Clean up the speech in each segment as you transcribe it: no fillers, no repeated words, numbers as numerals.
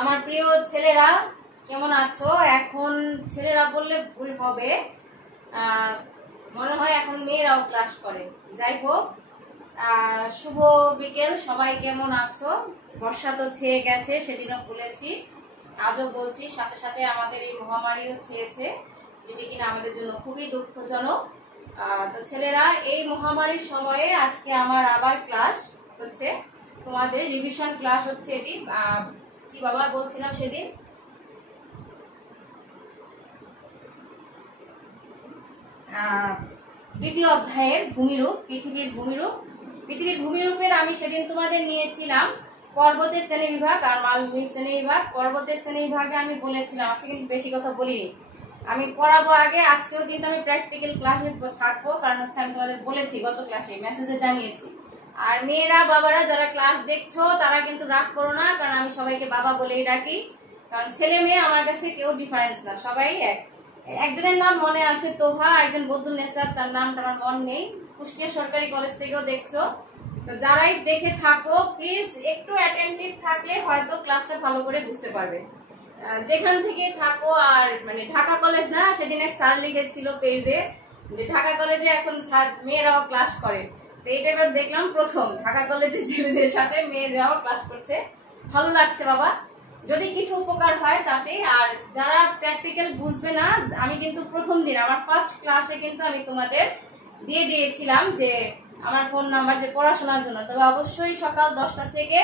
আমার প্রিয় ছেলেরা কেমন আছো? এখন ছেলেরা বললে ভুল হবে, মনে হয় এখন মেয়েরাও ক্লাস করে। যাই হোক, শুভ বিকেল, সবাই কেমন আছো? বর্ষা তো ছেয়ে গেছে, সেদিনও বলেছি, আজও বলছি। সাথে সাথে আমাদের এই মহামারীও ছেয়েছে, যেটি কিনা আমাদের জন্য খুবই দুঃখজনক। তো ছেলেরা, এই মহামারীর সময়ে আজকে আমার আবার ক্লাস হচ্ছে, তোমাদের রিভিশন ক্লাস হচ্ছে। এটি কি বাবা বলছিলাম সেদিন, দ্বিতীয় অধ্যায়ের ভূমিরূপ, পৃথিবীর ভূমিরূপ। পৃথিবীর ভূমিরূপের আমি সেদিন তোমাদের নিয়েছিলাম পর্বতের শ্রেণী বিভাগ আর মালভূমির শ্রেণী বিভাগ। পর্বতের শ্রেণী বিভাগে আমি বলেছিলাম, আজকে কিন্তু বেশি কথা বলিনি, আমি পড়াবো আগে। আজকেও কিন্তু আমি প্র্যাকটিক্যাল ক্লাসে থাকবো, কারণ হচ্ছে আমি তোমাদের বলেছি, গত ক্লাসে মেসেজে জানিয়েছি। আর মেয়েরা বাবারা যারা ক্লাস দেখছো তারা কিন্তু রাগ করো না, কারণ আমি সবাইকে বাবা বলেই ডাকি, কারণ ছেলে মেয়ে আমার কাছে কেউ ডিফারেন্স না, সবাই এক। একজনের নাম মনে আছে তোহা, একজন বদুল নেসার, তার নামটা আমার মন নেই, কুষ্টিয়া সরকারি কলেজ থেকেও দেখছো। তো যারাই দেখে থাকো প্লিজ একটু অ্যাটেন্টিভ থাকলে হয়তো ক্লাসটা ভালো করে বুঝতে পারবে, যেখান থেকে থাকো। আর মানে ঢাকা কলেজ না, সেদিন এক স্যার লিখেছিল পেজে যে ঢাকা কলেজে এখন মেয়েরাও ক্লাস করে। তো এইটা এবার দেখলাম প্রথম ঢাকা কলেজে ছেলেদের সাথে মেয়েরাও ক্লাস করছে, ভালো লাগছে বাবা, যদি কিছু উপকার হয় তাতে। আর যারা প্র্যাকটিক্যাল বুঝবে না, আমি কিন্তু প্রথম দিন আমার ফার্স্ট ক্লাসে কিন্তু আমি তোমাদের দিয়ে দিয়েছিলাম যে আমার ফোন নাম্বার, যে পড়াশোনার জন্য। তবে অবশ্যই সকাল 10টা থেকে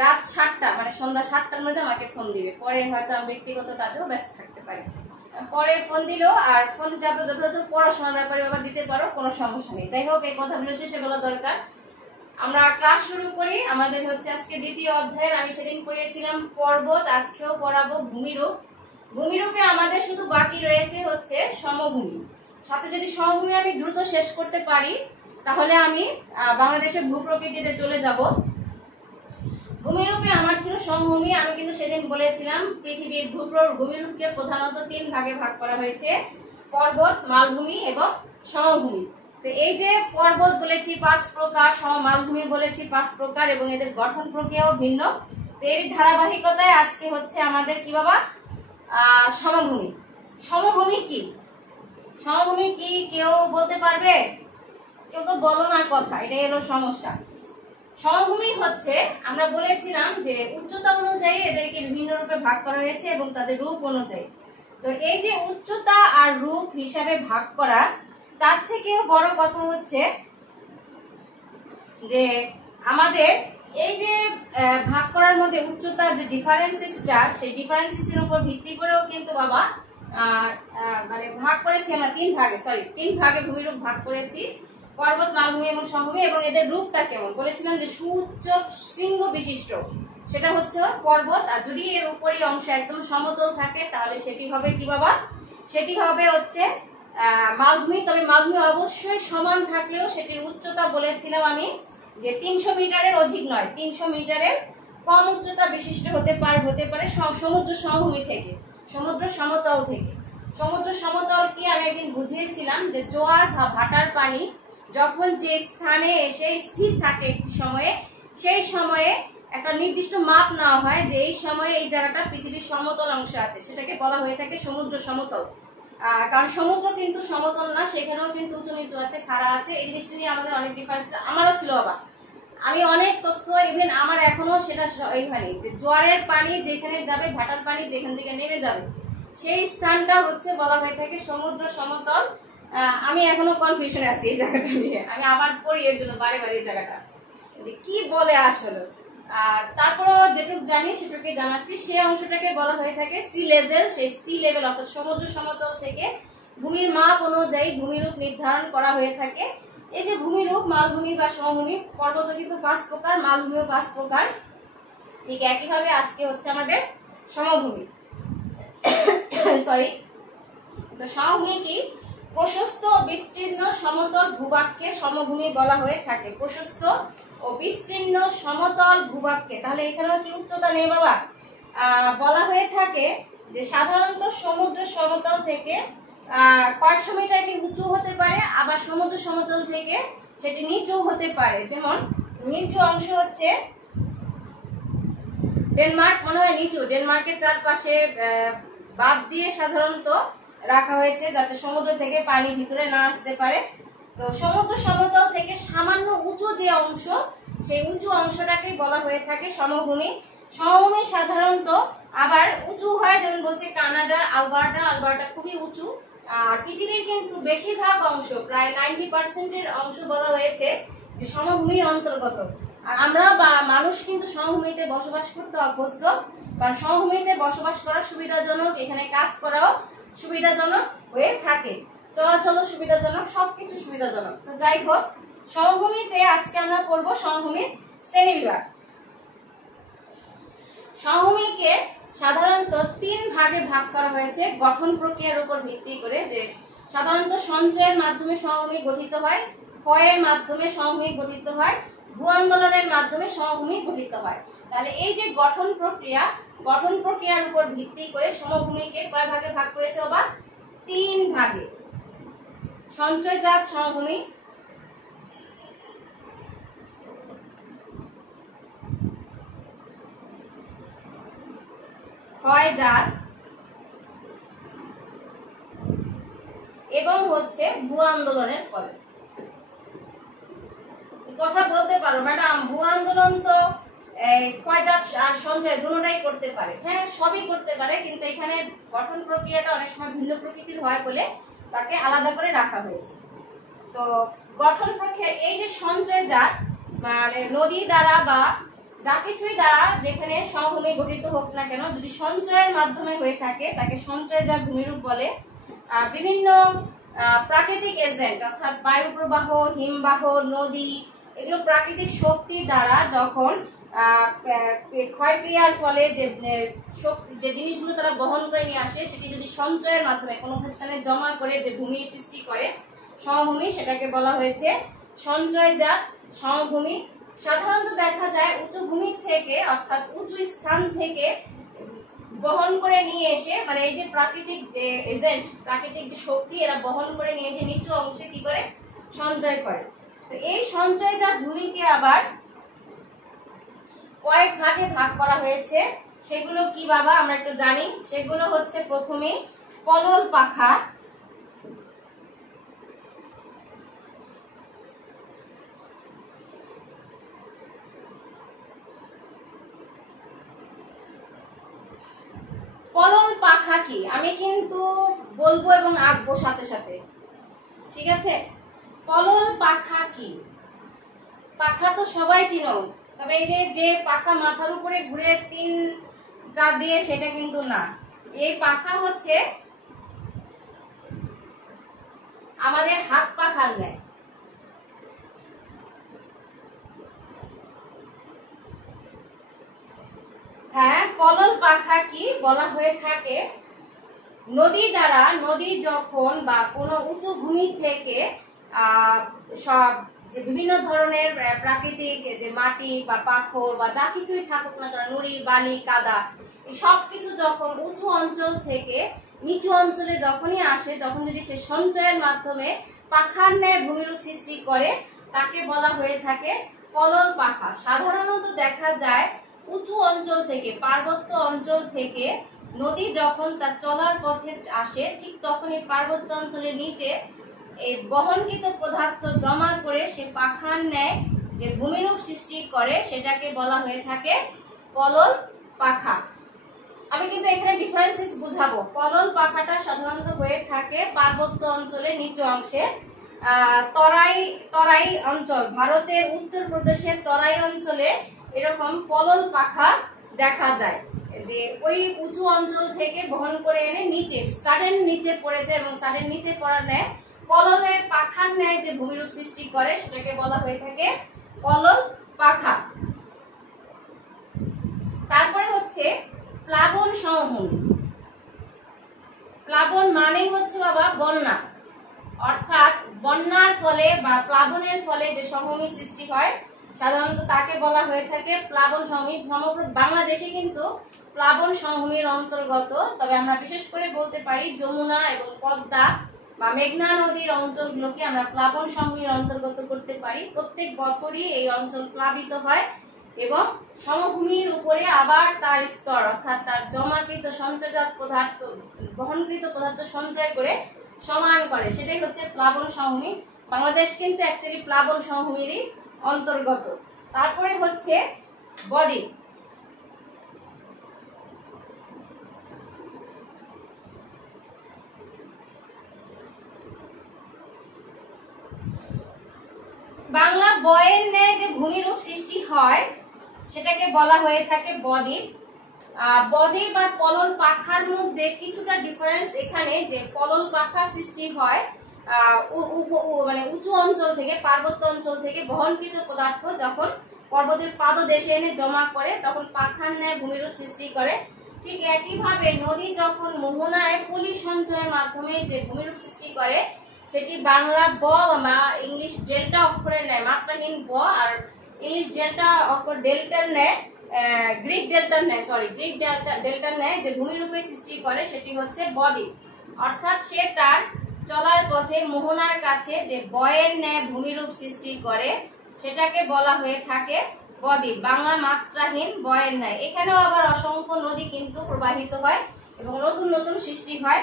রাত 7টা, মানে সন্ধ্যা 7টার মধ্যে আমাকে ফোন দিবে। পরে হয়তো আমি ব্যক্তিগত কাজেও ব্যস্ত থাকতে পারি, পরে ফোন দিলো। আর ফোন যথাযথ পড়াশোনার ব্যাপারে বাবা দিতে পারো, কোনো সমস্যা নেই। যাই হোক, এই কথাগুলো শেষে বলা দরকার। আমরা ক্লাস শুরু করি। আমাদের হচ্ছে আজকে দ্বিতীয় অধ্যায়ের, আমি সেদিন পড়িয়েছিলাম পর্বত, আজকেও পড়াবো ভূমিরূপ। ভূমিরূপে আমাদের শুধু বাকি রয়েছে হচ্ছে সমভূমি। সাথে যদি সমভূমি আমি দ্রুত শেষ করতে পারি তাহলে আমি বাংলাদেশের ভূপ্রকৃতিতে চলে যাব। ভূমিরূপে আমার ছিল সমভূমি। আমি কিন্তু সেদিন বলেছিলাম পৃথিবীর ভূমিরূপকে প্রধানত 3 ভাগে ভাগ করা হয়েছে, পর্বত, মালভূমি এবং সমভূমি। তো এই যে পর্বত বলেছি 5 প্রকার, মালভূমি বলেছি 5 প্রকার, এবং এদের গঠন প্রক্রিয়াও ভিন্ন। তো এর ধারাবাহিকতায় আজকে হচ্ছে আমাদের কি বাবা, সমভূমি। সমভূমি কি? সমভূমি কি কেউ বলতে পারবে? কেউ তো বলো না কথা, এটাই হলো সমস্যা। সমভূমি হচ্ছে, আমরা বলেছিলাম যে উচ্চতা অনুযায়ী এদেরকে বিভিন্ন রূপে ভাগ করা হয়েছে এবং তাদের রূপ অনুযায়ী। তো এই যে উচ্চতা আর রূপ হিসাবে ভাগ করা, তার থেকেও বড় কথা হচ্ছে যে আমাদের এই যে ভাগ করার মধ্যে উচ্চতার যে ডিফারেন্সেসটা, সেই ডিফারেন্সেসের উপর ভিত্তি করেও কিন্তু বাবা মানে ভাগ করেছি আমরা 3 ভাগে, 3 ভাগে ভূমিরূপ ভাগ করেছি, পর্বত, মালভূমি এবং সমভূমি। এবং এদের রূপটা কেমন বলেছিলাম যে সুউচ্চ শৃঙ্গ বিশিষ্ট, সেটা হচ্ছে পর্বত। আর যদি এর উপরি অংশ একদম সমতল থাকে তাহলে সেটি হবে কি বাবা, সেটি হবে হচ্ছে মালভূমি। তবে মালভূমি অবশ্যই সমান থাকলেও সেটির উচ্চতা বলেছিলাম আমি যে 300 মিটারের অধিক নয়, 300 মিটারের কম উচ্চতা বিশিষ্ট হতে পারে সমুদ্র সমভূমি থেকে, সমুদ্র সমতল থেকে। সমুদ্র সমতল কি আমি একদিন বুঝিয়েছিলাম যে জোয়ার বা ভাটার পানি যখন যে স্থানে এসে স্থির থাকে একটি সময়ে, সেই সময়ে একটা নির্দিষ্ট মাপ নেওয়া হয় যে এই সময়ে এই জায়গাটা পৃথিবীর সমতল অংশ আছে, সেটাকে বলা হয়ে থাকে সমুদ্র সমতল। কারণ সমুদ্র কিন্তু সমতল না, সেখানেও কিন্তু উঁচু নিচু আছে, খাড়া আছে। এই জিনিসটা নিয়ে আমাদের অনেক ডিফারেন্স, আমারও ছিল বাবা, আমি অনেক তথ্য, ইভেন আমার এখনো সেটা এইখানে যে জোয়ারের পানি যেখানে যাবে, ভাটার পানি যেখান থেকে নেমে যাবে, সেই স্থানটা হচ্ছে বলা হয়ে থাকে সমুদ্র সমতল। আমি এখনো কনফিউশনে আছি এই জায়গাটা নিয়ে, আমি আবার পড়ি এর জন্য বারে বারে এই জায়গাটা কি বলে আসলে। তারপরও যেটুকু জানি সেটুকুই জানাচ্ছি। সেই অংশটাকে বলা হয়ে থাকে সি লেভেল। সেই সি লেভেল অর্থাৎ সমুদ্র সমতল থেকে ভূমির মাপ অনুযায়ী ভূমিরূপ নির্ধারণ করা হয়ে থাকে। এই যে ভূমিরূপ, মালভূমি বা সমভূমি, পর্বত কিন্তু 5 প্রকার, মালভূমিও 5 প্রকার। ঠিক একইভাবে আজকে হচ্ছে আমাদের সমভূমি। সরি, তো সমভূমি কি? প্রশস্ত ও বিস্তীর্ণ সমতল ভূভাগকে সমভূমি বলা হয়ে থাকে, প্রশস্ত ও বিস্তীর্ণ সমতল ভূভাগকে। তাহলে এখানেও কি উচ্চতা নেই বাবা? বলা হয়ে থাকে যে সাধারণত সমুদ্র সমতল থেকে কয়েকশো মিটার এটি উঁচু হতে পারে, আবার সমুদ্র সমতল থেকে সেটি নিচু হতে পারে। যেমন নিচু অংশ হচ্ছে ডেনমার্ক মনে হয় নিচু, ডেনমার্কের চারপাশে বাঁধ দিয়ে সাধারণত রাখা হয়েছে যাতে সমুদ্র থেকে পানি ভিতরে না আসতে পারে। তো সমুদ্র সমতল থেকে সামান্য উঁচু যে অংশ, সেই উঁচু অংশটাকে বলা হয়ে থাকে সমভূমি। সমভূমি সাধারণত আবার উঁচু হয়, যেমন বলছে কানাডার আলবার্টা খুবই উঁচু। আর পৃথিবীর কিন্তু বেশিরভাগ অংশ, প্রায় 90% অংশ বলা হয়েছে যে সমভূমির অন্তর্গত। আর আমরা বা মানুষ কিন্তু সমভূমিতে বসবাস করতে অভ্যস্ত, কারণ সমভূমিতে বসবাস করা সুবিধাজনক, এখানে কাজ করাও সুবিধাজনক হয়ে থাকে, চলাচলও সুবিধাজনক, সবকিছু সুবিধাজনক। তো যাই হোক, সমভূমিতে আজকে আমরা পড়বো সমভূমির শ্রেণীবিভাগ। সমভূমিকে সাধারণত 3 ভাগে ভাগ করা হয়েছে গঠন প্রক্রিয়ার উপর ভিত্তি করে। যে সাধারণত সঞ্চয়ের মাধ্যমে সমভূমি গঠিত হয়, ক্ষয়ের মাধ্যমে সমভূমি গঠিত হয়, ভূ আন্দোলনের মাধ্যমে সমভূমি গঠিত হয়। তাহলে এই যে গঠন প্রক্রিয়ার উপর ভিত্তি করে সমভূমিকে কয় ভাগে ভাগ করেছে বাবা? 3 ভাগে। সঞ্চয়জাত সমভূমি, ক্ষয়জাত এবং হচ্ছে ভূ আন্দোলনের ফলে। কথা বলতে পারো ম্যাডাম, ভূ আন্দোলন তো ক্ষয়জাত আর সঞ্চয় দুটোটাই করতে পারে। হ্যাঁ, সবই করতে পারে, কিন্তু এখানে গঠন প্রক্রিয়াটা অনেক সময় ভিন্ন প্রকৃতির হয় বলে তাকে আলাদা করে রাখা হয়েছে। তো গঠন প্রক্রিয়া এই যে সঞ্চয়জাত, মানে নদী দ্বারা বা যা কিছুই দ্বারা যেখানে সমভূমি গঠিত হোক না কেন, যদি সঞ্চয়ের মাধ্যমে হয়ে থাকে তাকে সঞ্চয়জাত ভূমিরূপ বলে। বিভিন্ন প্রাকৃতিক এজেন্ট অর্থাৎ বায়ু প্রবাহ, হিমবাহ, নদী, এগুলো প্রাকৃতিক শক্তি দ্বারা যখন ক্ষয়ক্রিয়ার ফলে যে জিনিসগুলো তারা বহন করে নিয়ে আসে, সেটি যদি সঞ্চয়ের মাধ্যমে কোনো স্থানে জমা করে যে ভূমির সৃষ্টি করে সমভূমি, সেটাকে বলা হয়েছে সঞ্চয়জাত সমভূমি। সাধারণত দেখা যায় উঁচু ভূমি থেকে অর্থাৎ উঁচু স্থান থেকে বহন করে নিয়ে এসে, মানে এই যে প্রাকৃতিক এজেন্ট, প্রাকৃতিক যে শক্তি, এরা বহন করে নিয়ে এসে নিচু অংশে কি করে সঞ্চয় করে। তো এই সঞ্চয়জাত ভূমিকে আবার কয়েক ভাগে ভাগ করা হয়েছে। সেগুলো কি বাবা আমরা একটু জানি। সেগুলো হচ্ছে প্রথমে পলল পাখা, পলল পাখা কি আমি কিন্তু বলবো এবং আঁকবো সাথে সাথে, ঠিক আছে? পলল পাখা কি? পাখা তো সবাই চিনো, তবে এই যে পাখা মাথার উপরে ঘুরে 3টা দিয়ে, সেটা কিন্তু না। এই পাখা হচ্ছে আমাদের হাত পাখার ন্যায়। হ্যাঁ, পলল পাখা কি বলা হয়ে থাকে নদী দ্বারা, নদী যখন বা কোনো উঁচু ভূমি থেকে সব যে বিভিন্ন ধরনের প্রাকৃতিক যে মাটি বা পাথর বা যা কিছুই থাকুক না কেন, নুড়ি, বালি, কাদা, এই সব কিছু যখন উঁচু অঞ্চল থেকে নিচু অঞ্চলে যখনই আসে, তখন যদি সে সঞ্চয়ের মাধ্যমে পাখার ন্যায় ভূমিরূপ সৃষ্টি করে, তাকে বলা হয়ে থাকে পলল পাখা। সাধারণত দেখা যায় উঁচু অঞ্চল থেকে, পার্বত্য অঞ্চল থেকে নদী যখন তার চলার পথে আসে, ঠিক তখনই পার্বত্য অঞ্চলের নিচে এই বহনকৃত পদার্থ জমা করে সে পাখার ন্যায় যে ভূমিরূপ সৃষ্টি করে, সেটাকে বলা হয়ে থাকে পলল পাখা। আমি কিন্তু এখানে ডিফারেন্সেস বুঝাবো। পলল পাখাটা সাধারণত হয়ে থাকে পার্বত্য অঞ্চলে নিচু অংশে। তরাই অঞ্চল, ভারতের উত্তরপ্রদেশের তরাই অঞ্চলে এরকম পলল পাখা দেখা যায়, যে ওই উঁচু অঞ্চল থেকে বহন করে এনে নিচে সাডেন নিচে পড়েছে, এবং সাডেন নিচে পড়ার ন্যায় পললের পাখার ন্যায় যে ভূমিরূপ সৃষ্টি করে, সেটাকে বলা হয়ে থাকে পলল পাখা। তারপরে হচ্ছে প্লাবন সমভূমি। প্লাবন মানে হচ্ছে বাবা বন্যা, অর্থাৎ বন্যার ফলে বা প্লাবনের ফলে যে সমভূমি সৃষ্টি হয়, সাধারণত তাকে বলা হয়ে থাকে প্লাবন সমভূমি। সমগ্র বাংলাদেশে কিন্তু প্লাবন সমভূমির অন্তর্গত, তবে আমরা বিশেষ করে বলতে পারি যমুনা এবং পদ্মা বা মেঘনা নদীর অঞ্চলগুলোকে আমরা প্লাবন সমভূমির অন্তর্গত করতে পারি। প্রত্যেক বছরই এই অঞ্চল প্লাবিত হয়, এবং সমভূমির উপরে আবার তার স্তর অর্থাৎ তার জমাকৃত সঞ্চয়জাত পদার্থ বহনকৃত পদার্থ সঞ্চয় করে সমান করে, সেটাই হচ্ছে প্লাবন সমভূমি। বাংলাদেশ কিন্তু অ্যাকচুয়ালি প্লাবন সমভূমিরই অন্তর্গত। তারপরে হচ্ছে বদ্বীপ। বাংলা বয়ের ন্যায় যে ভূমিরূপ সৃষ্টি হয় সেটাকে বলা হয়ে থাকে বদ্বীপ। বদ্বীপ আর পলল পাখার মধ্যে কিছুটা ডিফারেন্স এখানে, যে পলল পাখা সৃষ্টি হয় মানে উঁচু অঞ্চল থেকে, পার্বত্য অঞ্চল থেকে বহনকৃত পদার্থ যখন পর্বতের পাদদেশে এনে জমা করে তখন পাখার ন্যায় ভূমিরূপ সৃষ্টি করে। ঠিক একইভাবে নদী যখন মোহনায় পলি সঞ্চয়ের মাধ্যমে যে ভূমিরূপ সৃষ্টি করে সেটি বাংলা ব বা ইংলিশ ডেল্টা অক্ষরের ন্যায় মাত্রাহীন ব, আর ইংলিশ ডেল্টা অক্ষর ডেল্টার ন্যায় গ্রিক ডেল্টার ন্যায় যে ভূমিরূপে সৃষ্টি করে সেটি হচ্ছে বদ্বীপ। অর্থাৎ সে তার চলার পথে মোহনার কাছে যে বয়ের ন্যায় ভূমিরূপ সৃষ্টি করে সেটাকে বলা হয়ে থাকে বদ্বীপ, বাংলা মাত্রাহীন বয়ের ন্যায়। এখানেও আবার অসংখ্য নদী কিন্তু প্রবাহিত হয় এবং নতুন নতুন সৃষ্টি হয়।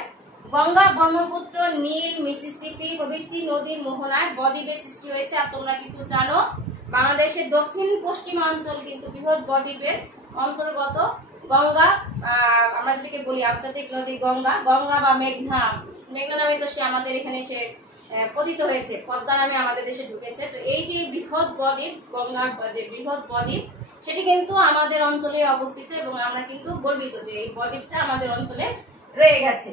গঙ্গা, ব্রহ্মপুত্র, নীল, মিসিসিপি প্রভৃতি নদীর মোহনায় বদ্বীপের সৃষ্টি হয়েছে। আর তোমরা কিন্তু জানো বাংলাদেশের দক্ষিণ পশ্চিমাঞ্চল কিন্তু বৃহৎ বদ্বীপের অন্তর্গত। গঙ্গা, আমরা যেটাকে বলি আন্তর্জাতিক নদী গঙ্গা, গঙ্গা বা মেঘনা নামে তো সে আমাদের এখানে সে পতিত হয়েছে, পদ্মা নামে আমাদের দেশে ঢুকেছে। তো এই যে বৃহৎ বদ্বীপ, গঙ্গার যে বৃহৎ বদ্বীপ সেটি কিন্তু আমাদের অঞ্চলে অবস্থিত এবং আমরা কিন্তু গর্বিত যে এই বদ্বীপটা আমাদের অঞ্চলে রয়ে গেছে।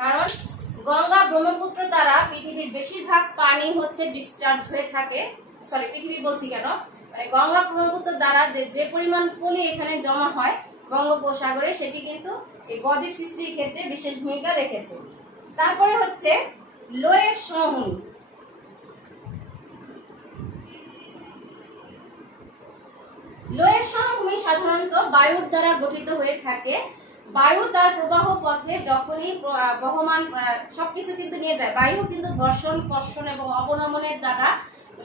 কারণ গঙ্গা ব্রহ্মপুত্র দ্বারা পৃথিবীর বেশিরভাগ পানি হচ্ছে ডিসচার্জ হয়ে থাকে, পৃথিবী বলছি কেন, মানে গঙ্গা ব্রহ্মপুত্র দ্বারা যে পরিমাণ পলি এখানে জমা হয় বঙ্গোপসাগরে সেটি কিন্তু এই বদ্বীপ সৃষ্টির ক্ষেত্রে বিশেষ ভূমিকা রেখেছে। তারপরে হচ্ছে লোয়ের সমভূমি। লোয়ের সমভূমি সাধারণত বায়ুর দ্বারা গঠিত হয়ে থাকে। বায়ু তার প্রবাহ পথে যখনই বহমান সবকিছু কিন্তু নিয়ে যায়, বায়ু কিন্তু ঘর্ষণ, কর্ষণ এবং অবনমনের দ্বারা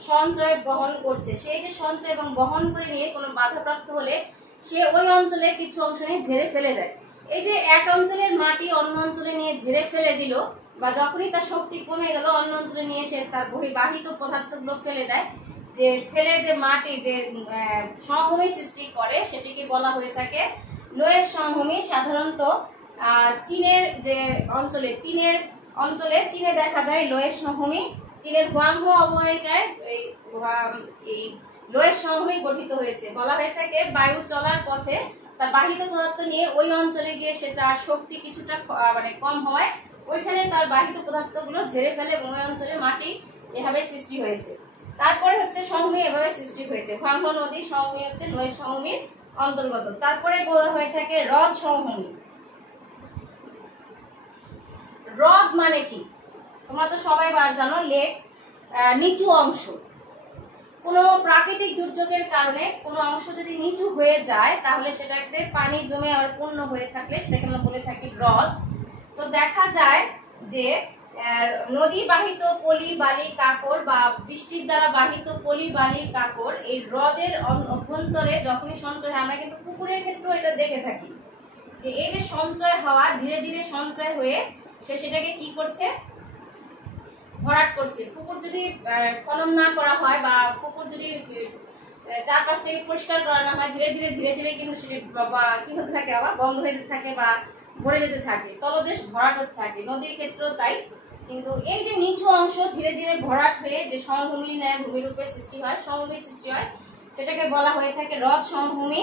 সঞ্চয় বহন করছে। সেই যে সঞ্চয় এবং বহন করে নিয়ে কোনো বাধাপ্রাপ্ত হলে সে ওই অঞ্চলে কিছু অংশ নিয়ে ঝেড়ে ফেলে দেয়। এই যে এক অঞ্চলের মাটি অন্য অঞ্চলে নিয়ে ঝেড়ে ফেলে দিল বা যখনই তার শক্তি কমে গেল অন্য অঞ্চলে নিয়ে সে তার বহির্বাহিত পদার্থগুলো ফেলে দেয়, যে ফেলে যে মাটি যে সমভূমি সৃষ্টি করে সেটিকে বলা হয়ে থাকে লোয়ের সমভূমি। সাধারণত চীনের যে অঞ্চলে চীনে দেখা যায় লোয়ের সমভূমি। চীনের হুয়াংহো অববাহিকায় এই লোয়ের সমভূমি গঠিত হয়েছে। বলা হয়ে থাকে বায়ু চলার পথে তার বাহিত পদার্থ নিয়ে ওই অঞ্চলে গিয়ে সে তার শক্তি কিছুটা মানে কম হওয়ায় ওইখানে তার বাহিত পদার্থগুলো ঝেড়ে ফেলে এবং ওই অঞ্চলে মাটি এভাবে সৃষ্টি হয়েছে। তারপরে হচ্ছে সমভূমি এভাবে সৃষ্টি হয়েছে। হুয়াংহো নদী সমভূমি হচ্ছে লোয়ের সমভূমির অন্তর্গত। তারপরে বলা হয়ে থাকে হ্রদ সমভূমি। হ্রদ মানে কি তোমরা তো সবাই জানো, লেক, নিচু অংশ। কোনো প্রাকৃতিক দুর্যোগের কারণে কোনো অংশ যদি নিচু হয়ে যায় তাহলে সেটাতে পানি জমে আর পূর্ণ হয়ে থাকলে সেটাকে আমরা বলে থাকি হ্রদ। তো দেখা যায় যে নদী বাহিত পলি বালি কাকড় বা বৃষ্টির দ্বারা বাহিত পলি বালি কাকড় এই হ্রদের অভ্যন্তরে যখনই সঞ্চয় হয়, আমরা কিন্তু পুকুরের ক্ষেত্রেও এটা দেখে থাকি যে এই যে সঞ্চয় হওয়া ধীরে ধীরে সঞ্চয় হয়ে সে সেটাকে কি করছে, ভরাট করছে। পুকুর যদি খনন না করা হয় বা পুকুর যদি চারপাশ থেকে পরিষ্কার করা না হয় ধীরে ধীরে কিন্তু সেটি কি হতে থাকে, আবার বন্ধ হয়ে যেতে থাকে বা ভরে যেতে থাকে, তলদেশ ভরাট হতে থাকে। নদীর ক্ষেত্রেও তাই। কিন্তু এই যে নিচু অংশ ধীরে ধীরে ভরাট হয়ে যে সমভূমি ন্যায় ভূমিরূপে সৃষ্টি হয়, সমভূমির সৃষ্টি হয়, সেটাকে বলা হয়ে থাকে হ্রদ সমভূমি।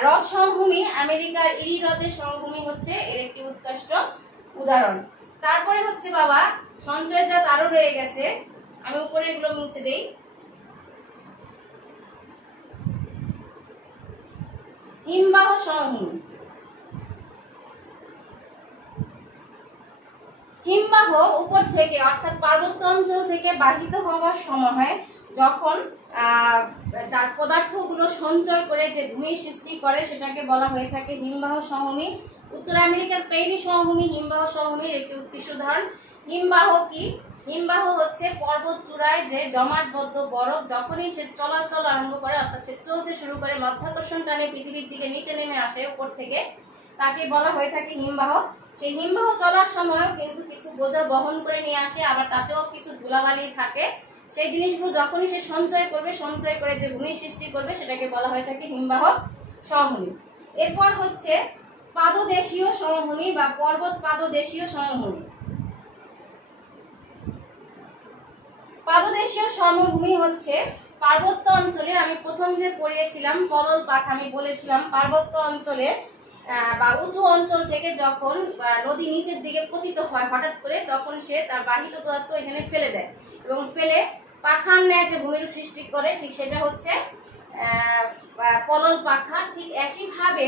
হ্রদ সমভূমি আমেরিকার ইরি হ্রদের সমভূমি হচ্ছে এর একটি উৎকৃষ্ট উদাহরণ। তারপরে হচ্ছে বাবা সঞ্চয়জাত আরো রয়ে গেছে, আমি উপরে এগুলো মুছে দেই। হিমবাহ সমভূমি। হিমবাহ উপর থেকে অর্থাৎ পার্বত্য অঞ্চল থেকে বাহিত হওয়ার সময় যখন তার পদার্থগুলো সঞ্চয় করে যে ভূমি সৃষ্টি করে সেটাকে বলা হয়ে থাকে হিমবাহ সমভূমি। উত্তর আমেরিকার প্রেইরি সমভূমি হিমবাহ সমভূমির একটি উৎকৃষ্ট উদাহরণ। হিমবাহ কি, হিমবাহ হচ্ছে পর্বত চূড়ায় যে জমাটবদ্ধ বরফ যখনই সে চলাচল আরম্ভ করে, অর্থাৎ সে চলতে শুরু করে, মাধ্যাকর্ষণ টানে পৃথিবীর দিকে নিচে নেমে আসে উপর থেকে, তাকে বলা হয়ে থাকে হিমবাহ। সেই হিমবাহ চলার সময়ও কিন্তু কিছু বোঝা বহন করে নিয়ে আসে, আবার তাতেও কিছু ধুলাবালি থাকে। সেই জিনিসগুলো যখনই সে সঞ্চয় করবে, সঞ্চয় করে যে ভূমি সৃষ্টি করবে, সেটাকে বলা হয়ে থাকে হিমবাহ সমভূমি। এরপর হচ্ছে পাদদেশীয় সমভূমি বা পর্বত পাদদেশীয় সমভূমি। পাদদেশীয় সমভূমি হচ্ছে পার্বত্য অঞ্চলে, আমি প্রথম যে পড়িয়েছিলাম পলল পাখা, আমি বলেছিলাম পার্বত্য অঞ্চলে বা উঁচু অঞ্চল থেকে যখন নদী নিচের দিকে পতিত হয় হঠাৎ করে, তখন সে তার বাহিত পদার্থ এখানে ফেলে দেয় এবং ফেলে পাখার ন্যায় যে ভূমিরূপ সৃষ্টি করে, ঠিক সেটা হচ্ছে পলল পাখা। ঠিক একইভাবে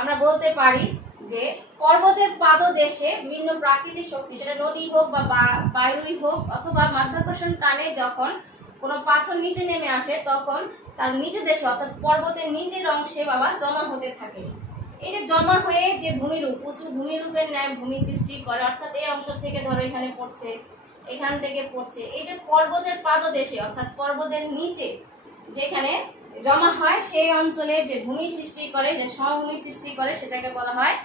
আমরা বলতে পারি যে পর্বতের পাদদেশে বিভিন্ন প্রাকৃতিক শক্তি, সেটা নদী হোক বা বায়ুই হোক অথবা মাধ্যাকর্ষণ টানে যখন কোনো পাথর নিচে নেমে আসে, তখন তার নিচের দেশে অর্থাৎ পর্বতের নিচের অংশে বাবা জমা হতে থাকে। এই যে জমা হয়ে যে ভূমিরূপ, উঁচু ভূমিরূপের ন্যায় ভূমি সৃষ্টি করে, অর্থাৎ এই অংশ থেকে ধরো এখানে পড়ছে, এখান থেকে পড়ছে, এই যে পর্বতের পাদদেশে অর্থাৎ পর্বতের নিচে যেখানে জমা হয়, সেই অঞ্চলে যে ভূমি সৃষ্টি করে, যে সমভূমি সৃষ্টি করে, সেটাকে বলা হয়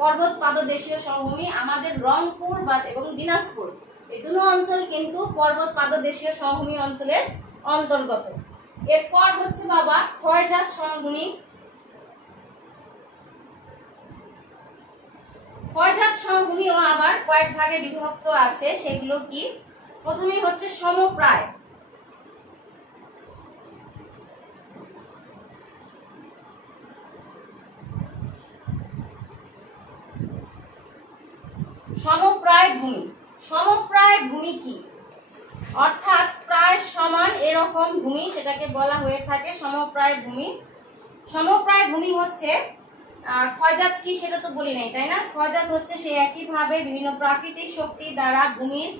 পর্বত পাদদেশীয় সমভূমি। আমাদের রংপুর এবং দিনাজপুর এই দুটো অঞ্চল কিন্তু পর্বত পাদদেশীয় সমভূমি অঞ্চলের অন্তর্গত। এরপর হচ্ছে বাবা ক্ষয়জাত সমভূমি। ক্ষয়জাত সমভূমিও আবার কয়েক ভাগে বিভক্ত আছে, সেগুলো কি? প্রথমেই হচ্ছে সমপ্রায়। সমপ্রায় ভূমি। সমপ্রায় ভূমি কি? অর্থাৎ প্রায় সমান এরকম ভূমি, সেটাকে বলা হয়ে থাকে সমপ্রায় ভূমি। সমপ্রায় ভূমি হচ্ছে ক্ষয়জাত কি সেটা তো বলি নাই, তাই না? ক্ষয়জাত হচ্ছে সে একইভাবে বিভিন্ন প্রাকৃতিক শক্তি দ্বারা ভূমির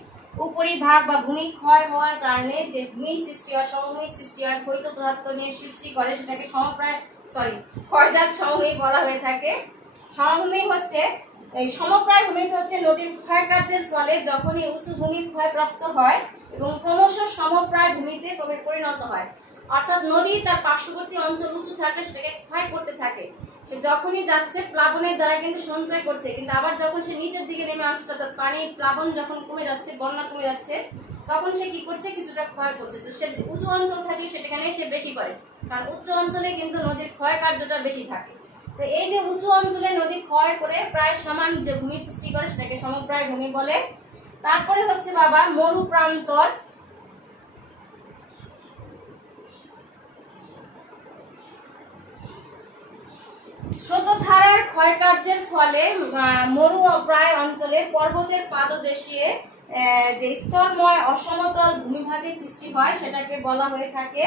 উপরিভাগ বা ভূমি ক্ষয় হওয়ার কারণে যে ভূমি সৃষ্টি হয়, সমভূমি সৃষ্টি হয়, ক্ষয়িত পদার্থ নিয়ে সৃষ্টি করে, সেটাকে ক্ষয়জাত সমভূমি বলা হয়ে থাকে। সমভূমি হচ্ছে এই সমপ্রায় ভূমিতে হচ্ছে নদীর ক্ষয় কার্যের ফলে যখনই উঁচু ভূমি ক্ষয়প্রাপ্ত হয় এবং ক্রমশ সমপ্রায় ভূমিতে পরিণত হয়, অর্থাৎ নদী তার পার্শ্ববর্তী অঞ্চল উঁচু থাকে, সেটাকে ক্ষয় করতে থাকে। সে যখনই যাচ্ছে প্লাবনের দ্বারা কিন্তু সঞ্চয় করছে, কিন্তু আবার যখন সে নিচের দিকে নেমে আসছে, অর্থাৎ পানি প্লাবন যখন কমে যাচ্ছে, বন্যা কমে যাচ্ছে, তখন সে কি করছে? কিছুটা ক্ষয় করছে। তো সে উঁচু অঞ্চল থাকলে সেটাখানে সে বেশি করে, কারণ উচ্চ অঞ্চলে কিন্তু নদীর ক্ষয় কার্যটা বেশি থাকে। তো এই যে উঁচু অঞ্চলে নদী ক্ষয় করে প্রায় সমান যে ভূমি সৃষ্টি করে, সেটাকে সমপ্রায় ভূমি বলে। তারপরে হচ্ছে বাবা মরু প্রান্তর। স্রোতধারার ক্ষয়কার্যের ফলে মরু প্রায় অঞ্চলে পর্বতের পাদদেশে যে স্তরময় অসমতল ভূমিভাগের সৃষ্টি হয়, সেটাকে বলা হয়ে থাকে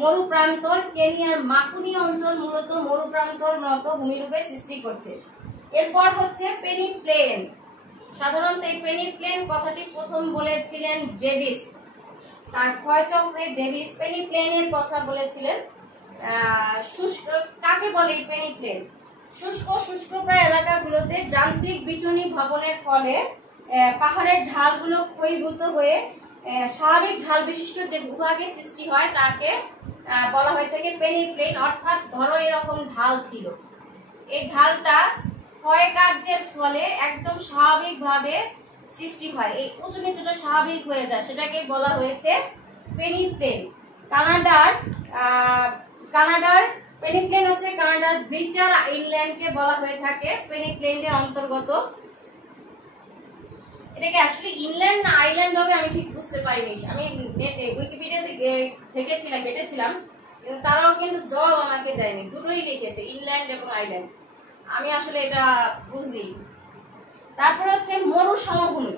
মরু প্রান্তর। কেনিয়ার মাকুনি অঞ্চল মূলত মরু প্রান্তর মতো ভূমিরূপে সৃষ্টি করছে। এরপর হচ্ছে পেনি প্লেন। সাধারণত এই পেনি প্লেন কথাটি প্রথম বলেছিলেন ডেভিস, তার ক্ষয়চক্রে ডেভিস পেনি প্লেনের কথা বলেছিলেন। শুষ্ক কাকে বলে এই পেনি প্লেন? শুষ্কপ্রায় এলাকাগুলোতে যান্ত্রিক বিচনী ভবনের ফলে পাহাড়ের ঢালগুলো ক্ষয়ীভূত হয়ে স্বাভাবিক ঢাল বিশিষ্ট যে ভূভাগের সৃষ্টি হয়, তাকে বলা হয়ে থাকে পেনি প্লেন। অর্থাৎ ধরো এরকম ঢাল ছিল, এই ঢালটা ক্ষয় কার্যের ফলে একদম স্বাভাবিকভাবে সৃষ্টি হয়, এই উঁচু নিচুটা স্বাভাবিক হয়ে যায়, সেটাকে বলা হয়েছে পেনি প্লেন। কানাডার পেনি প্লেন হচ্ছে কানাডার ব্রিচার আইল্যান্ডকে বলা হয়ে থাকে পেনি প্লেনের অন্তর্গত। এটাকে আসলে ইনল্যান্ড না আইল্যান্ড হবে আমি ঠিক বুঝতে পারিনি। আমি নেটে উইকিপিডিয়াতে ঘেটেছিলাম, কিন্তু তারাও কিন্তু জবাব আমাকে দেয়নি, দুটোই লিখেছে ইনল্যান্ড এবং আইল্যান্ড। আমি আসলে এটা বুঝলি। তারপরে হচ্ছে মরু সমভূমি।